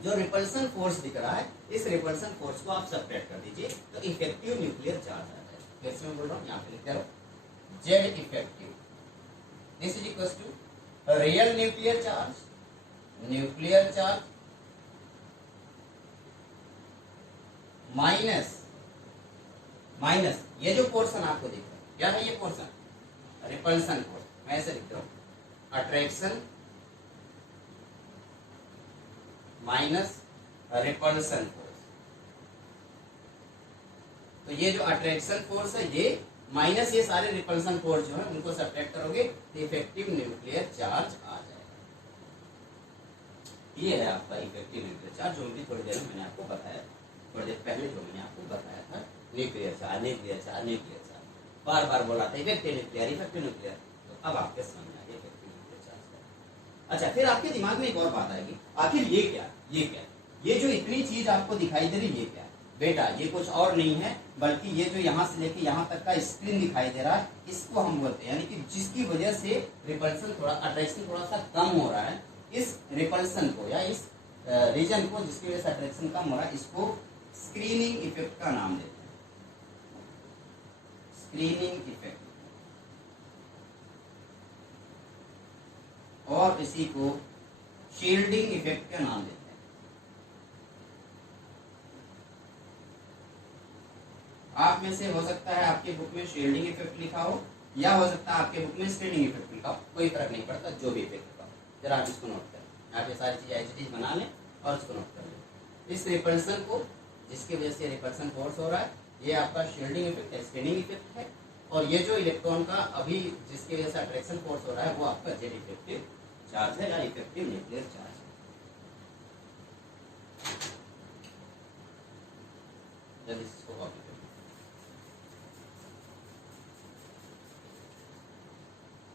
जो रिपल्सन फोर्स दिख रहा है, इस रिपल्सन फोर्स को आप सब्ट्रैक्ट कर दीजिए तो इफेक्टिव न्यूक्लियर चार्ज आता है। कैसे मैं बोल रहा हूँ, यहाँ पे लिखते रहो, Z effective this is equal to real nuclear charge minus ये जो पोर्शन आपको दिख रहा है, क्या है ये पोर्शन? Repulsion force. मैं ऐसे लिख रहा हूं, अट्रैक्शन माइनस रिपल्सन फोर्स। तो ये जो अट्रैक्शन फोर्स है ये माइनस ये सारे रिपल्सन फोर्स जो है उनको सब्ट्रैक्ट करोगे तो इफेक्टिव न्यूक्लियर चार्ज आ जाएगा। ये है आपका इफेक्टिव न्यूक्लियर चार्ज, जो भी थोड़ी देर में मैंने आपको बताया, थोड़ी देर पहले जो मैंने आपको बताया था, न्यूक्लियर चार्ज बार बार बोला था इफेक्टिव न्यूक्लियर। तो अब आपके समझ आ गया इफेक्टिव न्यूक्लियर चार्ज का। अच्छा, फिर आपके दिमाग में एक और बात आएगी, आखिर ये क्या, ये जो इतनी चीज आपको दिखाई दे रही है ये क्या है? बेटा ये कुछ और नहीं है बल्कि ये जो यहाँ से लेके यहाँ तक का स्क्रीन दिखाई दे रहा है, इसको हम बोलते हैं, यानी कि जिसकी वजह से रिपल्सन थोड़ा, अट्रैक्शन थोड़ा सा कम हो रहा है, इस रिपल्सन को या इस रीजन को जिसकी वजह से अट्रैक्शन कम हो रहा है, इसको स्क्रीनिंग इफेक्ट का नाम देते हैं। स्क्रीनिंग इफेक्ट, और इसी को शील्डिंग इफेक्ट का नाम देते हैं। आप में से हो सकता है आपके बुक में शील्डिंग इफेक्ट लिखा हो, या हो सकता है आपके बुक में स्क्रीनिंग इफेक्ट लिखा हो, कोई फर्क नहीं पड़ता, जो भी इफेक्ट लिखा हो। जरा आप इसको नोट करें, आप ये सारी चीजें एज इट इज बना लें और इसको नोट कर लें। इस रिपल्सन को, जिसकी वजह से रिपल्सन फोर्स हो रहा है, ये आपका शील्डिंग इफेक्ट है, स्क्रीनिंग इफेक्ट है। और ये जो इलेक्ट्रॉन का अभी जिसकी वजह से अट्रैक्शन फोर्स हो रहा है वो आपका जेड इफेक्टिव चार्ज है या इफेक्टिव न्यूक्लियर चार्ज है। जल्दी इसको कॉपी करें।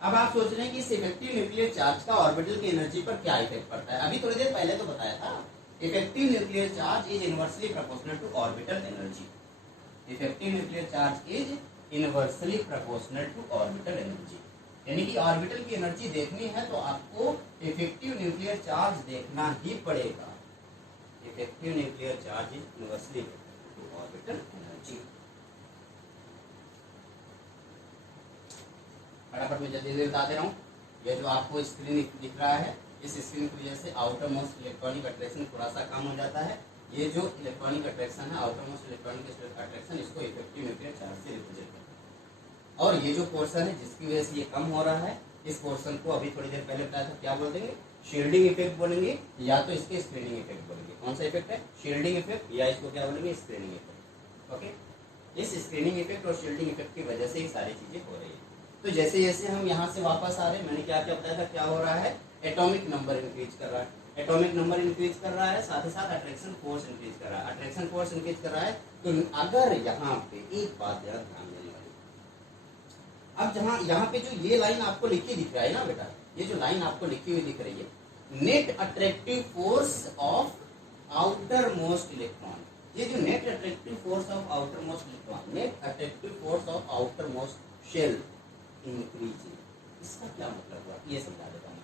अब आप सोच रहे हैं कि इस इफेक्टिव न्यूक्लियर चार्ज का ऑर्बिटल की एनर्जी पर क्या इफेक्ट पड़ता है। अभी थोड़ी देर पहले तो बताया था, effective nuclear charge is inversely proportional to orbital energy. Effective nuclear charge is inversely proportional to orbital energy, यानी कि ऑर्बिटल की एनर्जी देखनी है तो आपको इफेक्टिव न्यूक्लियर चार्ज देखना ही पड़ेगा। Effective nuclear charge is inversely to orbital energy. फटाफट में जल्दी जल्दी बता दे रहा हूँ। ये जो आपको स्क्रीन दिख रहा है, इस स्क्रीन की वजह से आउटर मोस्ट इलेक्ट्रॉनिक अट्रैक्शन थोड़ा सा कम हो जाता है। ये जो इलेक्ट्रॉनिक अट्रैक्शन है, आउटर मोस्ट इलेक्ट्रॉनिक अट्रैक्शन, इसको इफेक्टिव न्यूक्लियर चार्ज से रिप्रेजेंट करता है। और ये जो पोर्शन है जिसकी वजह से ये कम हो रहा है, इस पोर्शन को अभी थोड़ी देर पहले बताया था, क्या बोल देंगे, शील्डिंग इफेक्ट बोलेंगे, या तो इसके स्क्रीनिंग इफेक्ट बोलेंगे। कौन सा इफेक्ट है, शील्डिंग इफेक्ट, या इसको क्या बोलेंगे, स्क्रीनिंग इफेक्ट। ओके, इस स्क्रीनिंग इफेक्ट और शील्डिंग इफेक्ट की वजह से ये सारी चीजें हो रही है। तो जैसे जैसे हम यहाँ से वापस आ रहे हैं, मैंने क्या क्या बताया था, क्या हो रहा है, एटॉमिक नंबर इंक्रीज कर रहा है, एटॉमिक नंबर इंक्रीज कर रहा है, साथ ही साथ अट्रैक्शन फोर्स इंक्रीज कर रहा है, अट्रैक्शन फोर्स इंक्रीज कर रहा है। तो अगर यहाँ पे एक बात जरा ध्यान देने वाली, अब जहाँ यहाँ पे जो ये लाइन आपको लिखी दिख रहा है ना बेटा, ये जो लाइन आपको लिखी हुई दिख रही है, net attractive force of outer most electron, ये जो net attractive force of outer most electron, net attractive force of outer most shell increase, इसका क्या मतलब हुआ, ये समझा देता हूँ।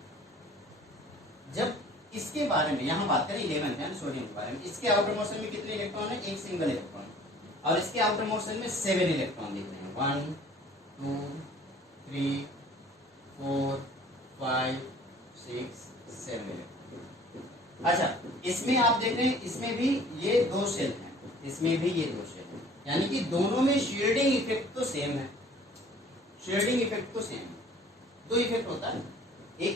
जब इसके बारे में यहाँ बात करें 11 है सोडियम के बारे में, इसके आउटर मोस्ट शेल में कितने इलेक्ट्रॉन है, एक सिंगल इलेक्ट्रॉन, और इसके आउटर मोस्ट शेल में 7 इलेक्ट्रॉन दिख रहे हैं, 1 2 3 4 5 6 7 इलेक्ट्रॉन। अच्छा, इसमें आप देख रहे हैं, इसमें भी ये 2 शेल हैं, इसमें भी ये 2 शेल हैं, यानी कि दोनों में शील्डिंग इफेक्ट तो सेम है, शील्डिंग इफेक्ट तो सेम है। 2 इफेक्ट होता है, एक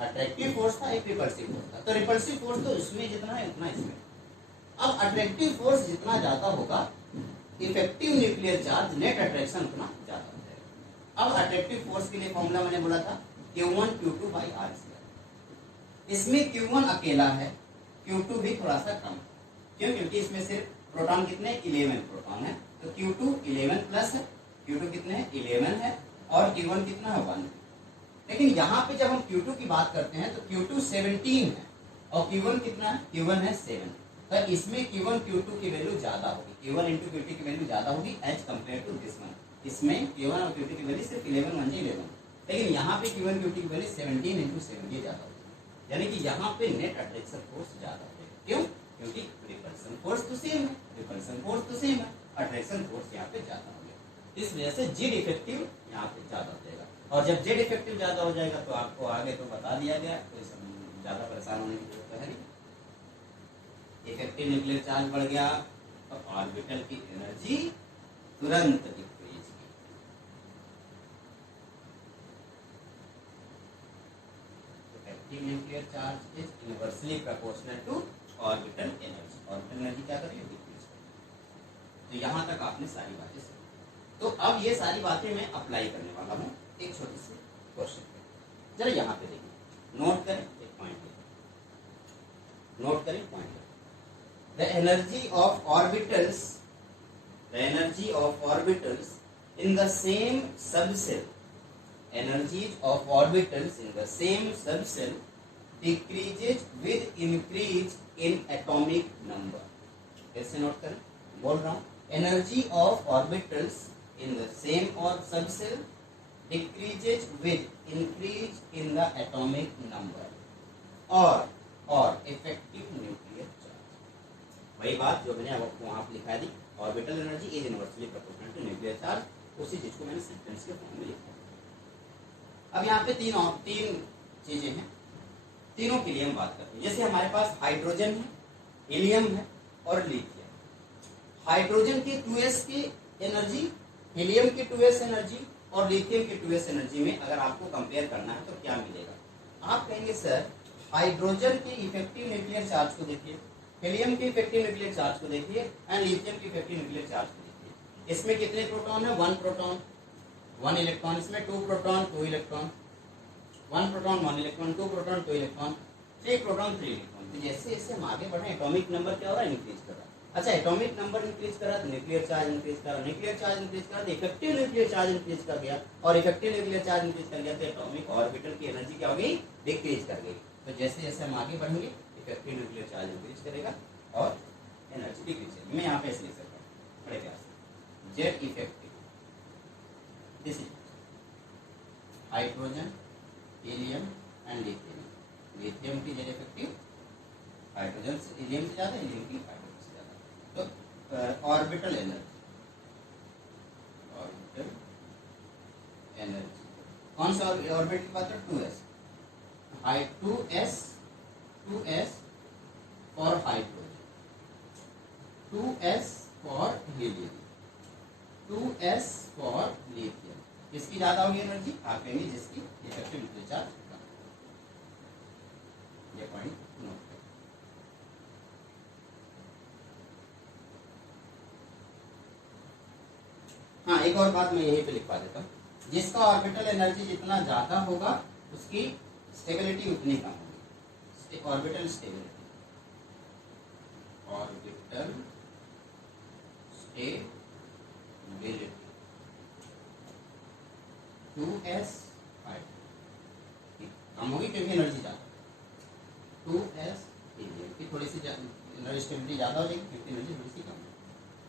अट्रैक्टिव फोर्स था, एक रिपल्सिव फोर्स था। तो रिपल्सिव फोर्स तो इसमें जितना है उतना इसमें। अब अट्रैक्टिव फोर्स जितना ज्यादा होगा, effective nuclear charge net attraction उतना ज्यादा हो जाएगा। अब अट्रैक्टिव फोर्स के लिए फॉर्मूला मैंने बोला था Q1 Q2 by R²। इसमें Q1 अकेला है, Q2 भी थोड़ा सा कम, क्यों, क्योंकि इसमें सिर्फ प्रोटॉन कितने, 11 प्रोटॉन है, तो Q2 11 प्लस है, Q2 कितने हैं, 11 है, और Q1 कितना है, 1। लेकिन यहाँ पे जब हम Q2 की बात करते हैं तो Q2 17 है, और Q1 कितना है, Q1 है 7। तो इसमें Q1 Q2 की वैल्यू ज्यादा होगी, Q1 इंटू Q2 की वैल्यू ज्यादा होगी as compare to this one. इसमें Q1 और Q2 की वैल्यू सिर्फ 11 1 11, लेकिन यहाँ पे Q1 Q2 की वैल्यू 17 इंटू 7 ये ज्यादा होगी, यानी कि यहाँ पे नेट अट्रैक्शन फोर्स ज्यादा होगी। क्यों, क्योंकि रिपल्सन फोर्स तो सेम है, रिपल्सन फोर्स तो सेम है, अट्रैक्शन फोर्स यहाँ पे ज्यादा हो गया, इस वजह से जेड इफेक्टिव यहाँ पे ज्यादा हो जाएगा। और जब जेड इफेक्टिव ज्यादा हो जाएगा तो आपको आगे तो बता दिया गया, कोई ज्यादा परेशान होने की जरूरत है नहीं। इफेक्टिव न्यूक्लियर चार्ज बढ़ गया तो ऑर्बिटल की एनर्जी तुरंत डिक्रीज की। Effective nuclear charge is inversely proportional to orbital energy, orbital energy क्या करेगी, डिक्रीज करेगी। तो यहाँ तक आपने सारी बातें सुनी। तो अब ये सारी बातें मैं अप्लाई करने वाला हूँ एक छोटे से क्वेश्चन पे। जरा यहाँ पे देखिए, नोट करें, एक पॉइंट नोट करें, point. The energy of orbitals, the energy of orbitals in the same subshell, energies of orbitals in the same subshell decreases with increase in atomic number। कैसे नोट करें, बोल रहा हूँ, energy of orbitals in the same or subshell decreases with increase in the atomic number or effective nuclear charge। वही बात जो मैंने आपको वहाँ पे लिखा दी, orbital energy is inversely proportional to nuclear charge, उसी चीज को मैंने सेंटेंस के फॉर्म में लिखा। अब यहाँ पे तीन चीजें हैं, तीनों के लिए हम बात करते हैं। जैसे हमारे पास हाइड्रोजन है, हीलियम है और लिथियम। हाइड्रोजन की 2s की एनर्जी, हीलियम की 2s एनर्जी और लिथियम की 2s एनर्जी में अगर आपको कंपेयर करना है तो क्या मिलेगा? आप कहेंगे सर हाइड्रोजन की इफेक्टिव न्यूक्लियर चार्ज को देखिए, हीलियम की इफेक्टिव न्यूक्लियर चार्ज को देखिए एंड लिथियम की इफेक्टिव न्यूक्लियर चार्ज को देखिए। इसमें कितने प्रोटॉन है? 1 प्रोटॉन 1 इलेक्ट्रॉन, इसमें 2 proton 2 electron, 1 proton 1 electron, 2 proton 2 electron, 3 proton 3 electron. तो जैसे जैसे हम आगे बढ़े एटॉमिक नंबर क्या हो रहा है? इंक्रीज कर रहा है। अच्छा, एटॉमिक नंबर इंक्रीज करा तो न्यूक्लियर चार्ज इंक्रीज करा, न्यूक्लियर चार्ज इंक्रीज करा तो इफेक्टिव न्यूक्लियर चार्ज इंक्रीज कर गया, और इफेक्टिव न्यूक्लियर चार्ज इंक्रीज कर गया तो एटॉमिक ऑर्बिटल की एनर्जी क्या हो गई, डिक्रीज कर गई। तो जैसे जैसे हम आगे बढ़ेंगे इफेक्टिव न्यूक्लियर चार्ज इंक्रीज करेगा और एनर्जी डिक्रीज करेगी। मैं यहाँ पे ऐसे लिख सकता हूँ बड़े प्यार से, Z effective this is hydrogen, helium and lithium. Lithium की जेड इफेक्टिव हाइड्रोजन से, हीलियम से ज्यादा, हीलियम की हाइड्रोजन से ज्यादा। तो ऑर्बिटल एनर्जी, ऑर्बिटल एनर्जी कौन सा ऑर्बिटल की बात है, 2s, high 2s for hydrogen, 2s for helium, 2s for lithium. किसकी ज्यादा होगी एनर्जी, आप कहेंगे जिसकी इफेक्टिव न्यूक्लियर चार्ज कम। ये पॉइंट नोट करें। हाँ, एक और बात मैं यहीं पे लिखवा देता हूँ, जिसका ऑर्बिटल एनर्जी जितना ज्यादा होगा उसकी स्टेबिलिटी उतनी कम होगी। Orbital stability, orbital stability 2s कम होगी क्योंकि एनर्जी ज्यादा, 2s हीलियम की थोड़ी सी एनर्जी स्टेबिलिटी ज्यादा हो जाएगी क्योंकि एनर्जी थोड़ी सी कम है,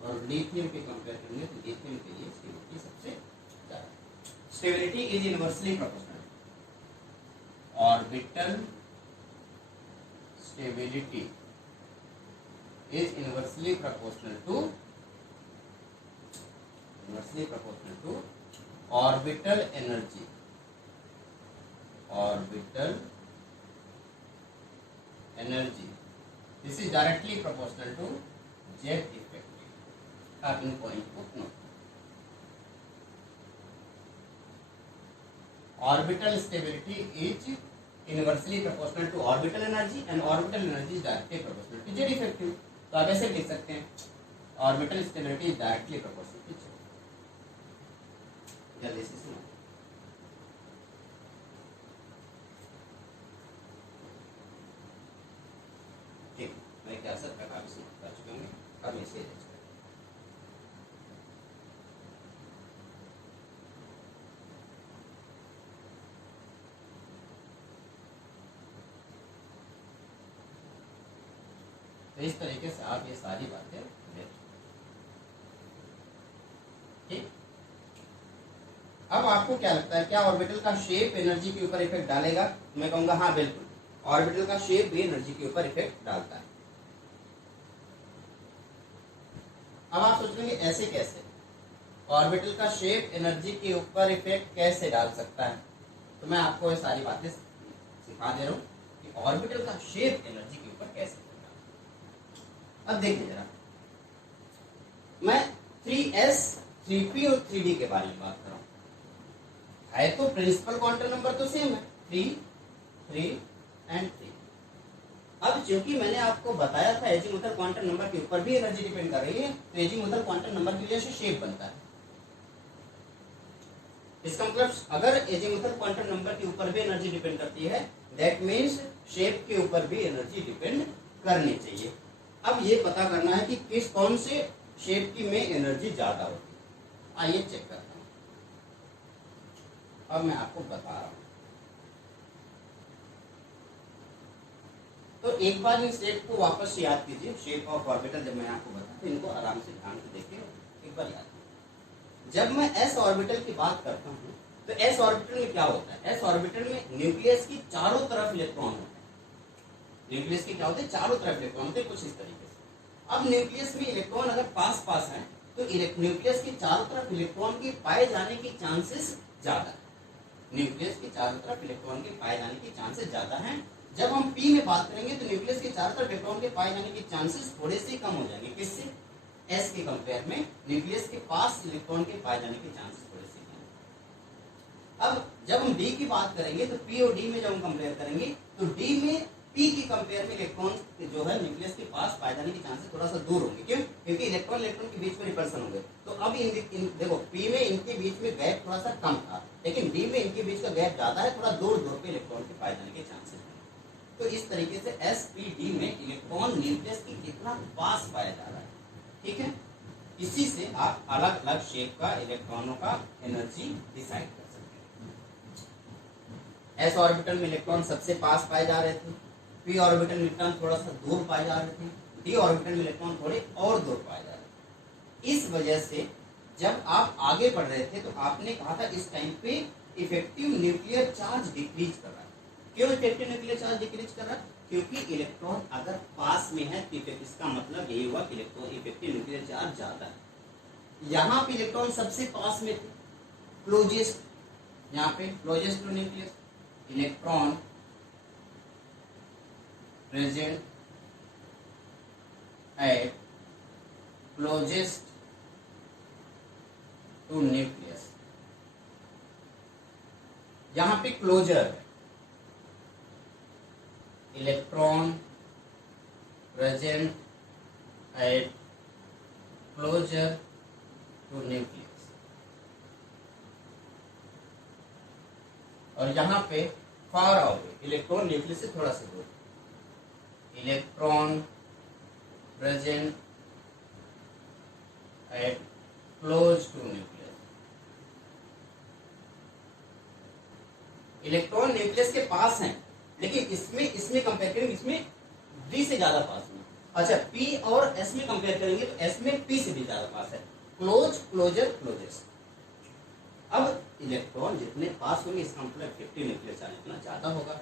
और लिथियम के कंपेयर करेंगे तो लिथियम के लिए स्टेबिलिटी सबसे ज्यादा। Stability is inversely proportional, orbital stability is inversely proportional to orbital energy, orbital energy this is directly proportional to Z effective. आप इन पॉइंट को note, orbital stability is inversely proportional to orbital energy and orbital energy is directly proportional to Z effective. तो आप ऐसे लिख सकते हैं, orbital stability is directly proportional to Z. जल्दी से सुनो, ठीक, मैं क्या सर का काफी समझ कर चुके होंगे, अब इसे तो इस तरीके से आप ये सारी बातें देख, ठीक। अब आपको क्या लगता है, क्या ऑर्बिटल का शेप एनर्जी के ऊपर इफेक्ट डालेगा? मैं कहूंगा हाँ बिल्कुल, ऑर्बिटल का शेप भी एनर्जी के ऊपर इफेक्ट डालता है। अब आप सोचेंगे ऐसे कैसे, ऑर्बिटल का शेप एनर्जी के ऊपर इफेक्ट कैसे डाल सकता है? तो मैं आपको ये सारी बातें सिखा दे रहा हूँ कि ऑर्बिटल का शेप एनर्जी के ऊपर कैसे डालता है। अब देखिए जरा, मैं 3s 3p और 3d के बारे में बात कर रहा हूँ। है तो प्रिंसिपल क्वांटम नंबर तो सेम है, 3 3 एंड 3। अब चूंकि मैंने आपको बताया था एजीमुथल क्वांटम नंबर के ऊपर भी एनर्जी डिपेंड कर रही है, तो एजीमुथल क्वांटम नंबर की वजह से शेप बनता है। इसका मतलब अगर एजीमुथल क्वांटम नंबर के ऊपर भी एनर्जी डिपेंड करती है, दैट मीन्स शेप के ऊपर भी एनर्जी डिपेंड करनी चाहिए। अब ये पता करना है कि किस कौन से शेप की में एनर्जी ज्यादा होती है। आइए चेक करता हूं, अब मैं आपको बता रहा हूं। तो एक बार इन शेप को वापस याद कीजिए, शेप ऑफ ऑर्बिटल जब मैं आपको बताता हूं, इनको आराम से ध्यान से देखिए, एक बार याद कीजिए। जब मैं एस ऑर्बिटल की बात करता हूं तो एस ऑर्बिटल में क्या होता है, एस ऑर्बिटल में न्यूक्लियस की चारों तरफ इलेक्ट्रॉन होते हैं। न्यूक्लियस के क्या होते हैं, चारों तरफ इलेक्ट्रॉन होते हैं, कुछ इस तरीके से। अब न्यूक्लियस में इलेक्ट्रॉन अगर पास पास है तो न्यूक्लियस की चारों तरफ इलेक्ट्रॉन के पाए जाने की चांसेस ज्यादा है। न्यूक्लियस की चारों तरफ इलेक्ट्रॉन के पाए जाने की चांसेस ज्यादा हैं। जब हम पी में बात करेंगे तो न्यूक्लियस के चारों तरफ इलेक्ट्रॉन के पाए जाने के चांसेस थोड़े से कम हो जाएंगे। किससे, एस के कंपेयर में न्यूक्लियस के पास इलेक्ट्रॉन के पाए जाने के चांसेस थोड़े से कम। अब जब हम डी की बात करेंगे तो पी और डी में जब हम कंपेयर करेंगे तो डी में पी की कंपेयर में इलेक्ट्रॉन जो है न्यूक्लियस के पास पाए जाने के चांसेस थोड़ा सा दूर होंगे। क्यों, क्योंकि इलेक्ट्रॉन इलेक्ट्रॉन के बीच में रिपल्सन होंगे। तो अब देखो पी में इनके बीच में गैप थोड़ा सा कम था, लेकिन डी में इनके बीच का गैप ज्यादा है, थोड़ा दूर दूर पे इलेक्ट्रॉन के पाए जाने के चांसेस हैं। तो इस तरीके से एस पी डी में इलेक्ट्रॉन न्यूक्लियस के कितना पास पाया जा रहा है, ठीक है, इसी से आप अलग अलग शेप का इलेक्ट्रॉनों का एनर्जी डिसाइड कर सकते हैं। एस ऑर्बिटल में इलेक्ट्रॉन सबसे पास पाए जा रहे थे, पी ऑर्बिटल में इलेक्ट्रॉन थोड़ा सा दूर पाए जा रहे थे, डी ऑर्बिटल में इलेक्ट्रॉन थोड़े और दूर पाए जा रहे थे। इस वजह से जब आप आगे बढ़ रहे थे तो आपने कहा था इस टाइम पे इफेक्टिव न्यूक्लियर चार्ज डिक्रीज कर रहा है। क्यों इफेक्टिव न्यूक्लियर चार्ज डिक्रीज कर रहा है? क्योंकि इलेक्ट्रॉन अगर पास में है तो इसका मतलब यही हुआ कि इलेक्ट्रॉन इफेक्टिव न्यूक्लियर चार्ज ज्यादा है। यहाँ पे इलेक्ट्रॉन सबसे पास में थे, क्लोजेस्ट, यहाँ पे closest to nucleus, electron present at closest to nucleus, यहां पे क्लोजर है, electron present at closer to nucleus, और यहां पे फार अवे, इलेक्ट्रॉन न्यूक्लियस से थोड़ा सा दूर, electron present at close to nucleus. Electron nucleus के पास हैं, लेकिन इसमें कंपेयर करेंगे, इसमें डी से ज्यादा पास में। अच्छा, पी और एस में कंपेयर करेंगे तो एस में पी से भी ज्यादा पास है, क्लोज, क्लोजर, क्लोजेस्ट। अब इलेक्ट्रॉन जितने पास होंगे इसका मतलब इफेक्टिव न्यूक्लियर चार्ज इतना ज्यादा होगा।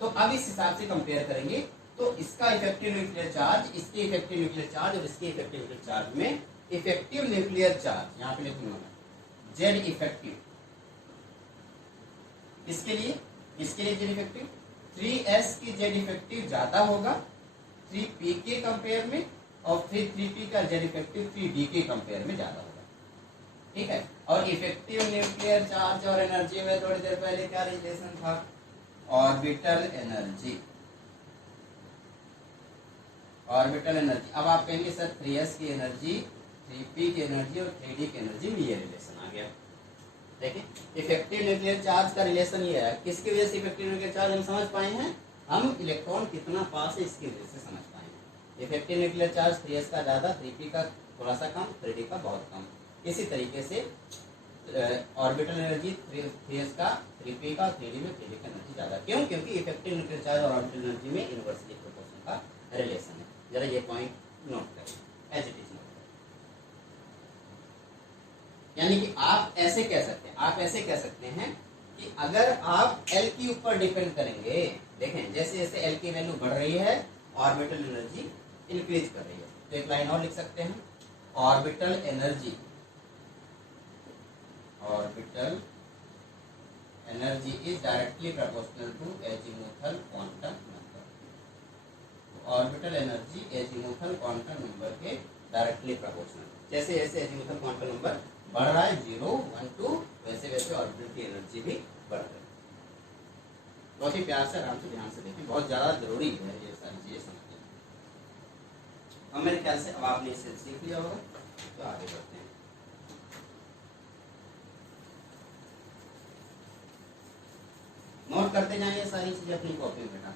तो अब इस हिसाब से कंपेयर करेंगे तो इसका इफेक्टिव न्यूक्लियर चार्ज, इसके इफेक्टिव न्यूक्लियर चार्ज और इसके इफेक्टिव न्यूक्लियर चार्ज में इफेक्टिव न्यूक्लियर चार्ज यहाँ पे लिखूंगा मैं जेड इफेक्टिव, इसके लिए जेड इफेक्टिव 3s की जेड इफेक्टिव ज्यादा होगा 3p के कंपेयर में, और 3p का जेड इफेक्टिव 3d के कंपेयर में ज्यादा होगा। ठीक है, और इफेक्टिव न्यूक्लियर चार्ज और एनर्जी में थोड़ी देर पहले क्या रिलेशन था? Orbital energy, orbital energy. अब आप कहेंगे सर 3s की एनर्जी, 3p की एनर्जी और 3d की एनर्जी में ये रिलेशन आ गया। देखिए, इफेक्टिव न्यूक्लियर चार्ज का रिलेशन ये है, किसकी वजह से इफेक्टिव न्यूक्लियर चार्ज हम समझ पाए हैं? हम इलेक्ट्रॉन कितना पास है इसकी वजह से समझ पाए हैं। इफेक्टिव न्यूक्लियर चार्ज 3s का ज्यादा, 3p का थोड़ा सा कम, 3d का बहुत कम। इसी तरीके से ऑर्बिटल एनर्जी 3s का 3p का, 3d में 3d का एनर्जी ज्यादा। क्यों? क्योंकि इफेक्टिव न्यूक्लियर चार्ज और ऑर्बिटल एनर्जी में इनवर्सली प्रोपोर्शनल का रिलेशन है। जरा ये पॉइंट नोट करें, एज इट इज नोट करें। यानी कि आप ऐसे कह सकते हैं कि अगर आप L के ऊपर डिपेंड करेंगे, देखें जैसे जैसे L की वैल्यू बढ़ रही है ऑर्बिटल एनर्जी इंक्रीज कर रही है, तो एक लाइन और लिख सकते हैं, orbital energy is directly proportional to azimuthal quantum number. Orbital energy azimuthal quantum number के डायरेक्टली प्रोपोर्शनल। जैसे जैसे एजीमुथल क्वांटम नंबर बढ़ रहा है 0, 1, 2, वैसे वैसे ऑर्बिटल की एनर्जी भी बढ़ रही है। बहुत ही प्यार से, आराम से, ध्यान से देखें, बहुत ज्यादा जरूरी है ये सारी चीजें समझना। और मेरे ख्याल से अब आपने इसे सीख लिया होगा, तो आगे बढ़ते हैं। नोट करते जाइए सारी चीजें अपनी कॉपी में बेटा,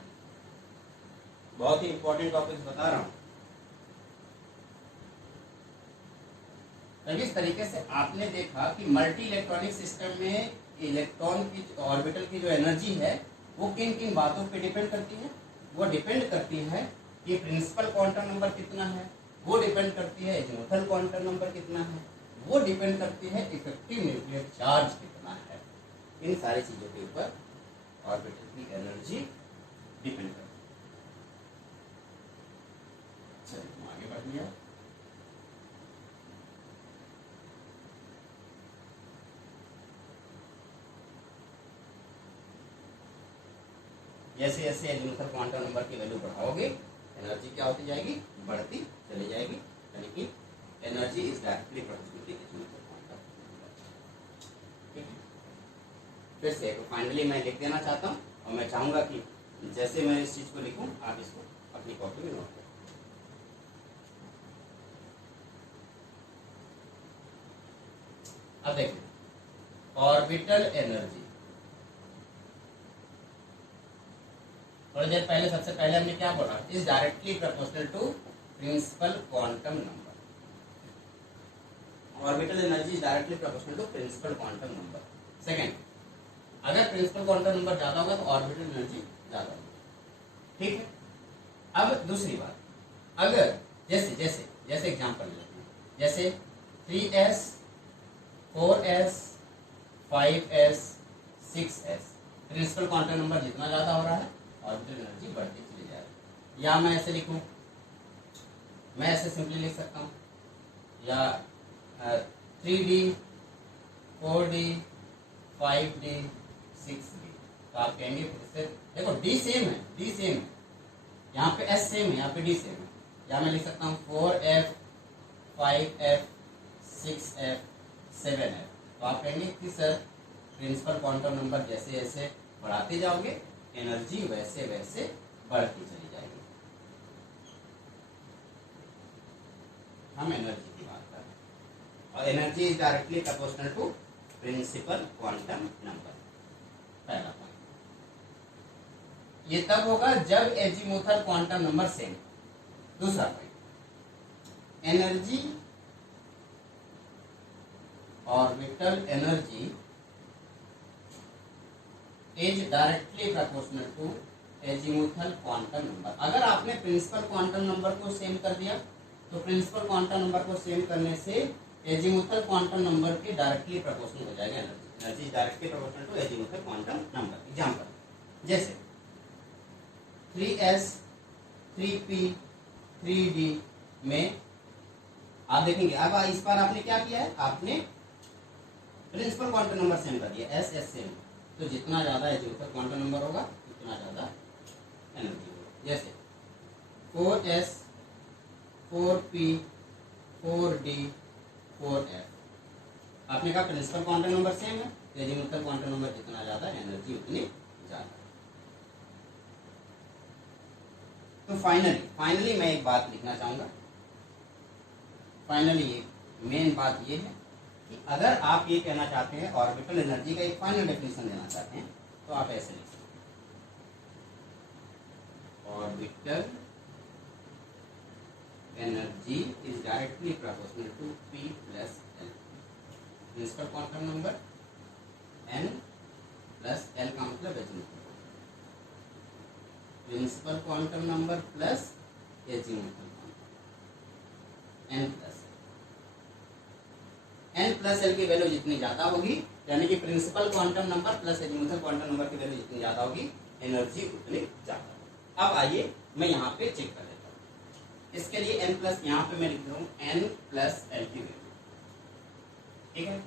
बहुत ही इंपॉर्टेंट टॉपिक्स बता रहा हूँ। इस तरीके से आपने देखा कि मल्टी इलेक्ट्रॉनिक सिस्टम में इलेक्ट्रॉन की ऑर्बिटल की जो एनर्जी है वो किन किन बातों पे डिपेंड करती है? वो डिपेंड करती है कि प्रिंसिपल क्वांटम नंबर कितना है, वो डिपेंड करती है एजीमुथल क्वांटम नंबर कितना है, वो डिपेंड करती है इफेक्टिव न्यूक्लियर चार्ज कितना है। इन सारी चीजों के ऊपर ऑर्बिटल की एनर्जी डिपेंड करती है। चलिए आगे बढ़ लिया। जैसे जैसे एजीमुथल क्वांटम नंबर की वैल्यू बढ़ाओगे एनर्जी क्या होती जाएगी? बढ़ती चली जाएगी। यानी कि energy is directly proportional to azimuthal quantum number. ठीक है, फिर से तो फाइनली मैं लिख देना चाहता हूँ, और मैं चाहूंगा कि जैसे मैं इस चीज को लिखूं आप इसको अपनी कॉपी में नोट करें। अब देखिए, ऑर्बिटल एनर्जी, थोड़ी देर पहले सबसे पहले हमने क्या बोला? Is directly proportional to principal quantum number. Orbital energy is directly proportional to principal quantum number. Second, अगर प्रिंसिपल क्वांटम नंबर ज्यादा होगा तो ऑर्बिटल एनर्जी ज्यादा होगी। ठीक है। अब दूसरी बात, अगर जैसे जैसे जैसे एग्जांपल लेते हैं, जैसे 3s 4s 5s 6s, principal quantum number जितना ज्यादा हो रहा है ऑर्बिटल एनर्जी बढ़ती चली जाएगी। या मैं ऐसे लिखूं, मैं ऐसे सिंपली लिख सकता हूं, या 3d 4d 5d 6d। तो आप कहेंगे फिर से देखो d सेम है, d सेम है, यहाँ पे s सेम है, यहाँ पे d सेम है। या मैं लिख सकता हूँ 4f 5f 6f 7f। तो आप कहेंगे कि सर प्रिंसिपल क्वांटम नंबर जैसे जैसे बढ़ाते जाओगे एनर्जी वैसे वैसे बढ़ती चली जाएगी। हम एनर्जी की बात कर रहे हैं और energy is directly proportional to principal quantum number. पहला पॉइंट ये तब होगा जब एजीमुथल क्वांटम नंबर सेम। दूसरा point, energy orbital energy is directly proportional to azimuthal quantum number. अगर आपने प्रिंसिपल क्वांटम नंबर को सेम कर दिया तो प्रिंसिपल क्वांटम नंबर को सेम करने से एजीमुथल क्वांटम नंबर के डायरेक्टली प्रोपोर्शनल हो जाएगा energy. Energy is directly proportional to azimuthal quantum number. Example जैसे 3s 3p 3d में आप देखेंगे, अब इस बार आपने क्या किया है, आपने प्रिंसिपल क्वांटम नंबर सेम कर दिया, s s सेम। तो जितना ज्यादा एजीमुथल क्वांटम नंबर होगा उतना ज्यादा एनर्जी होगा। जैसे 4s 4p 4d 4f, आपने कहा प्रिंसिपल क्वांटम नंबर सेम है, एजीमुथल क्वांटम नंबर जितना ज्यादा एनर्जी उतनी ज्यादा। तो फाइनली मैं एक बात लिखना चाहूंगा। फाइनली एक मेन बात ये है कि अगर आप ये कहना चाहते हैं ऑर्बिटल एनर्जी का एक फाइनल डेफिनेशन देना चाहते हैं तो आप ऐसे लिख सकते हैं, orbital energy is directly proportional to p plus l। Principal quantum number n plus l का मतलब azimuthal, principal quantum number plus azimuthal n plus l की वैल्यू जितनी ज्यादा होगी, यानी कि principal quantum number plus azimuthal quantum number की वैल्यू जितनी ज्यादा होगी एनर्जी उतनी ज्यादा होगी। अब आइए मैं यहाँ पे चेक कर लेता हूँ। इसके लिए n प्लस, यहाँ पे मैं लिख रहा हूँ n प्लस l की वैल्यू। ठीक है,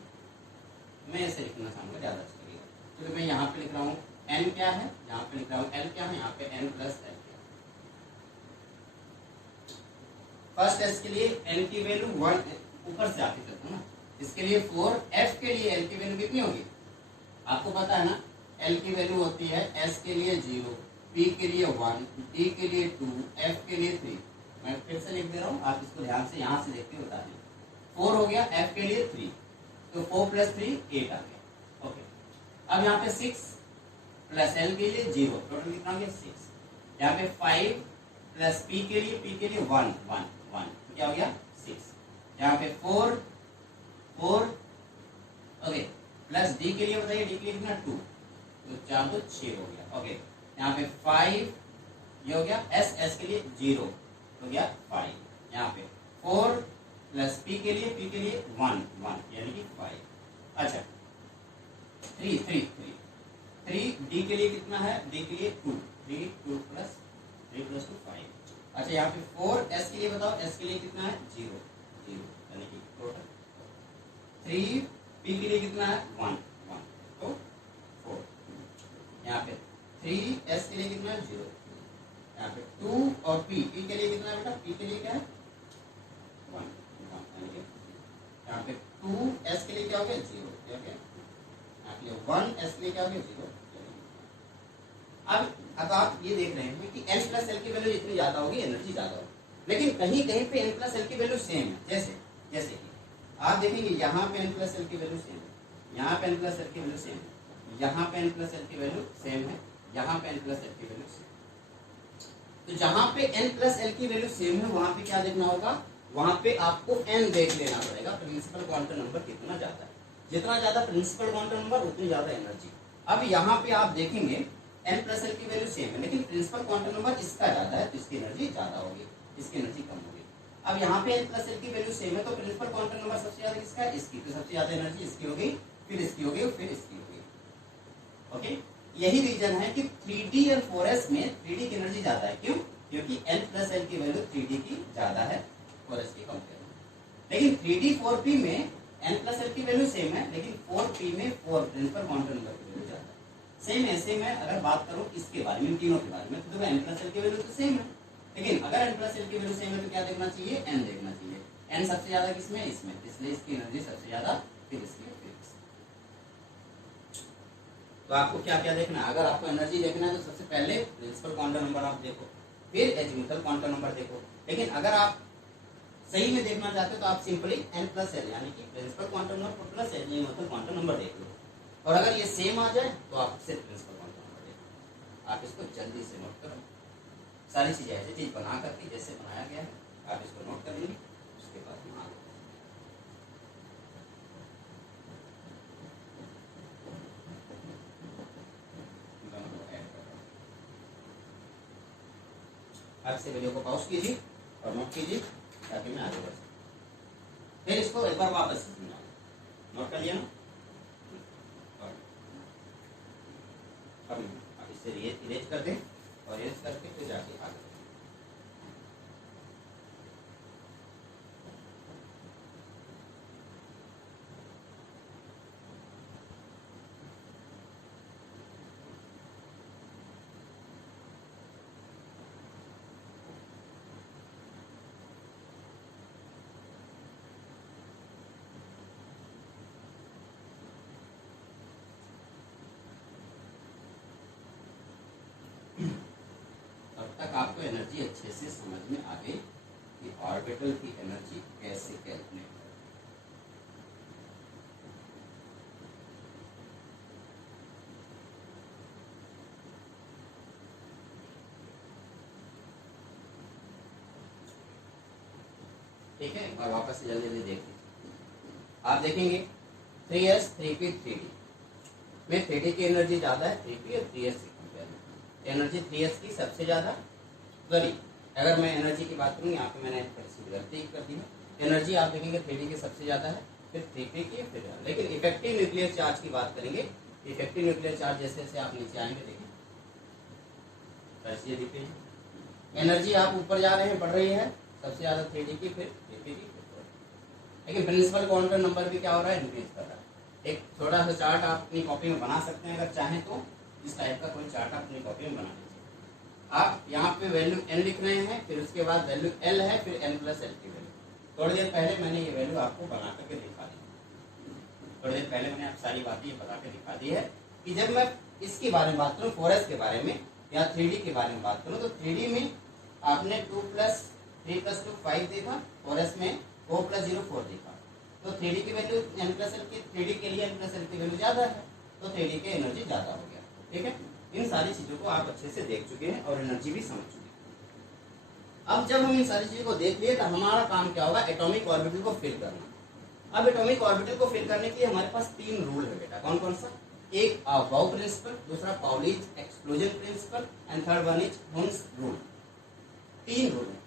मैं ऐसे लिखना चाहूंगा, ज्यादा अच्छा लगेगा। तो मैं यहाँ पे लिख रहा हूँ n क्या है, यहाँ पे लिख रहा हूँ l क्या है, यहाँ पे n प्लस l क्या है। फर्स्ट s के लिए n की वैल्यू 1, ऊपर से आके चलता हूँ ना, इसके लिए 4, f के लिए l की वैल्यू कितनी होगी आपको पता है ना, l की वैल्यू होती है s के लिए 0, p के लिए 1, d के लिए 2, f के लिए 3। मैं फिर से लिख दे रहा हूँ, आप इसको ध्यान से यहाँ से देखते बता दें। 4 हो गया, f के लिए 3, तो 4 प्लस 3 8 आ गया। ओके, अब यहाँ पे 6 प्लस l के लिए 0, टोटल कितना हो गया 6। यहाँ पे 5 प्लस p के लिए 1 1 1, तो क्या हो गया 6। यहाँ पे 4 ओके, प्लस d के लिए बताइए, d के लिए कितना 2, तो 4 तो 6 हो गया। ओके, यहाँ पे 5, ये हो गया s के लिए 0, हो गया 5। यहाँ पे 4 प्लस p के लिए 1 1, यानी कि 5। अच्छा 3 d के लिए कितना है, d के लिए 2, 3 प्लस 2 5। अच्छा यहाँ पे 4 s के लिए बताओ, s के लिए कितना है 0 0, यानी कि टोटल 3 p के लिए कितना है 1 1, तो 4। यहाँ पे 3 s के लिए कितना है 0, यहाँ पे 2 और p के लिए कितना है बेटा, p के लिए क्या है 1 1, यहाँ पे 2 s के लिए क्या हो गया 0, क्या हो गया, यहाँ पे 1 s के लिए क्या हो गया 0। अब आप ये देख रहे हैं कि n प्लस l की वैल्यू जितनी ज्यादा होगी एनर्जी ज्यादा होगी, लेकिन कहीं कहीं पे n प्लस l की वैल्यू सेम है। जैसे कि आप देखेंगे यहाँ पे n प्लस l की वैल्यू सेम है, यहाँ पे n प्लस l की वैल्यू सेम है, यहाँ पे n प्लस l की वैल्यू सेम है, यहाँ पे n प्लस l की वैल्यू सेम है। तो जहाँ पे n प्लस l की वैल्यू सेम है वहां पे क्या देखना होगा, वहां पे आपको n देख लेना पड़ेगा प्रिंसिपल क्वांटम नंबर कितना ज्यादा है। जितना ज्यादा प्रिंसिपल क्वांटम नंबर उतनी ज्यादा एनर्जी। अब यहाँ पे आप देखेंगे n प्लस एल की वैल्यू सेम है, लेकिन प्रिंसिपल क्वांटम नंबर इसका ज्यादा है तो इसकी एनर्जी ज्यादा होगी, इसकी एनर्जी कम होगी। अब यहाँ पे n प्लस एल की वैल्यू सेम है तो प्रिंसिपल क्वांटम नंबर सबसे ज्यादा किसका है, इसकी, तो सबसे ज्यादा एनर्जी इसकी हो गई, फिर इसकी हो गई, फिर इसकी हो गई। ओके, यही रीजन है कि 3D और 4s में 3D की एनर्जी ज्यादा है। क्यों? क्योंकि n प्लस एल की वैल्यू 3D की ज्यादा है 4s के कंपेयर में। लेकिन 3D 4p में n प्लस एल की वैल्यू सेम है, लेकिन 4p में 4 प्रिंसिपल क्वांटम नंबर की वैल्यू ज्यादा है। सेम ऐसे में अगर बात करूं इसके बारे में, तीनों के बारे में, तो n प्लस एल की वैल्यू तो सेम है, लेकिन अगर n प्लस एल की वैल्यू सेम है तो क्या देखना चाहिए, n देखना चाहिए। n सबसे ज्यादा किसमें, इसमें, इसलिए इसकी एनर्जी सबसे ज्यादा, फिर इसकी, फिर इसकी। तो आपको क्या क्या देखना है, अगर आपको एनर्जी देखना है तो सबसे पहले प्रिंसिपल क्वांटम नंबर आप देखो, फिर एजीमुथल क्वांटम नंबर देखो। लेकिन अगर आप सही में देखना चाहते हो तो आप सिंपली n प्लस एल यानी कि principal quantum number plus azimuthal quantum number देख लो, और अगर ये सेम आ जाए तो आप सिर्फ प्रिंसिपल क्वांटम नंबर देखो। आप इसको जल्दी से नोट करो, सारी चीजें ऐसी चीज बना करके जैसे बनाया गया है आप इसको नोट कर लेंगे, उसके बाद हम आगे आपसे वीडियो को पॉज कीजिए और नोट कीजिए ताकि मैं आगे बढ़ सकूं। फिर इसको एक बार वापस समझाऊं, नोट कर लिया ना। अब इसे इरेज कर दें और इरेज करके फिर जाके आगे। आपको एनर्जी अच्छे से समझ में आ गई कि ऑर्बिटल की एनर्जी कैसे कैलकुलेट है। ठीक है, और वापस से जल्दी जल्दी देखिए। आप देखेंगे 3s 3p 3d में 3d की एनर्जी ज्यादा है 3p और 3s से कंपेयर में। एनर्जी 3s की सबसे ज्यादा, सॉरी अगर मैं एनर्जी की बात करूँ यहाँ पे मैंने गलती कर दी है। एनर्जी आप देखेंगे 3D की सबसे ज्यादा है, फिर 3P की, फिर लेकिन इफेक्टिव न्यूक्लियर चार्ज की बात करेंगे। इफेक्टिव न्यूक्लियर चार्ज जैसे जैसे आप नीचे आएंगे देखें ऐसे दिखेगी, एनर्जी आप ऊपर जा रहे हैं बढ़ रही है, सबसे ज्यादा 3D की, फिर 3P की, लेकिन प्रिंसिपल क्वांटम नंबर भी क्या हो रहा है, इंक्रीज कर रहा है। एक छोटा सा चार्ट आप अपनी कॉपी में बना सकते हैं अगर चाहें तो, इस टाइप का कोई चार्ट आप अपनी कॉपी में बना लीजिए। आप यहाँ पे वैल्यू n लिख रहे हैं, फिर उसके बाद वैल्यू l है, फिर n प्लस एल की वैल्यू। थोड़ी देर पहले मैंने ये वैल्यू आपको बना करके दिखा दी, थोड़ी देर पहले मैंने आप सारी बातें ये बता के दिखा दी है कि जब मैं इसके बारे में बात करूँ 4s के बारे में या 3D के बारे में बात करूँ, तो 3D में आपने 2 + 3 + 2 5 देखा, 4s में 4 + 0 4 देखा। तो 3D की वैल्यू n प्लस एल की, 3D के लिए n प्लस एल की वैल्यू ज्यादा है, तो 3D की एनर्जी ज्यादा हो गया। ठीक है, इन सारी चीजों को आप अच्छे से देख चुके हैं और एनर्जी भी समझ चुके हैं। अब जब हम इन सारी चीजों को देख लिए तो हमारा काम क्या होगा, एटॉमिक ऑर्बिटल को फिल करना। अब एटॉमिक ऑर्बिटल को फिल करने के लिए हमारे पास 3 रूल है बेटा। कौन कौन सा, एक अबाउ प्रिंसिपल, दूसरा Pauli's exclusion principle and third one is Hund's rule. 3 rule है,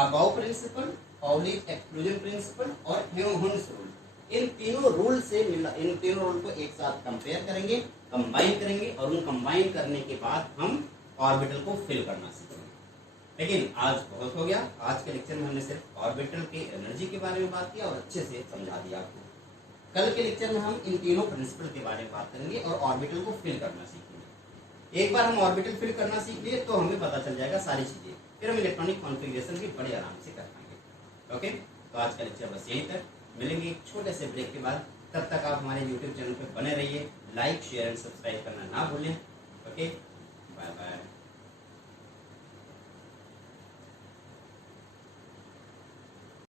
Aufbau principle, Pauli's exclusion principle और हुन्स रूल। इन तीनों रूल से इन तीनों रूल को एक साथ कंपेयर करेंगे, कंबाइन करेंगे, और उन कंबाइन करने के बाद हम ऑर्बिटल को फिल करना सीखेंगे। लेकिन आज बहुत हो गया, आज के लेक्चर में हमने सिर्फ ऑर्बिटल की एनर्जी के बारे में बात किया और अच्छे से समझा दिया आपको। कल के लेक्चर में हम इन तीनों प्रिंसिपल के बारे में बात करेंगे और ऑर्बिटल को फिल करना सीखेंगे। एक बार हम ऑर्बिटल फिल करना सीख लिए तो हमें पता चल जाएगा सारी चीजें, फिर हम इलेक्ट्रॉनिक कॉन्फ़िगरेशन भी बड़े आराम से कर पाएंगे। ओके, तो आज का लेक्चर बस यहीं तक, मिलेंगे एक छोटे से ब्रेक के बाद। तब तक आप हमारे YouTube चैनल पर बने रहिए, लाइक शेयर एंड सब्सक्राइब करना ना भूलें। Okay, bye bye.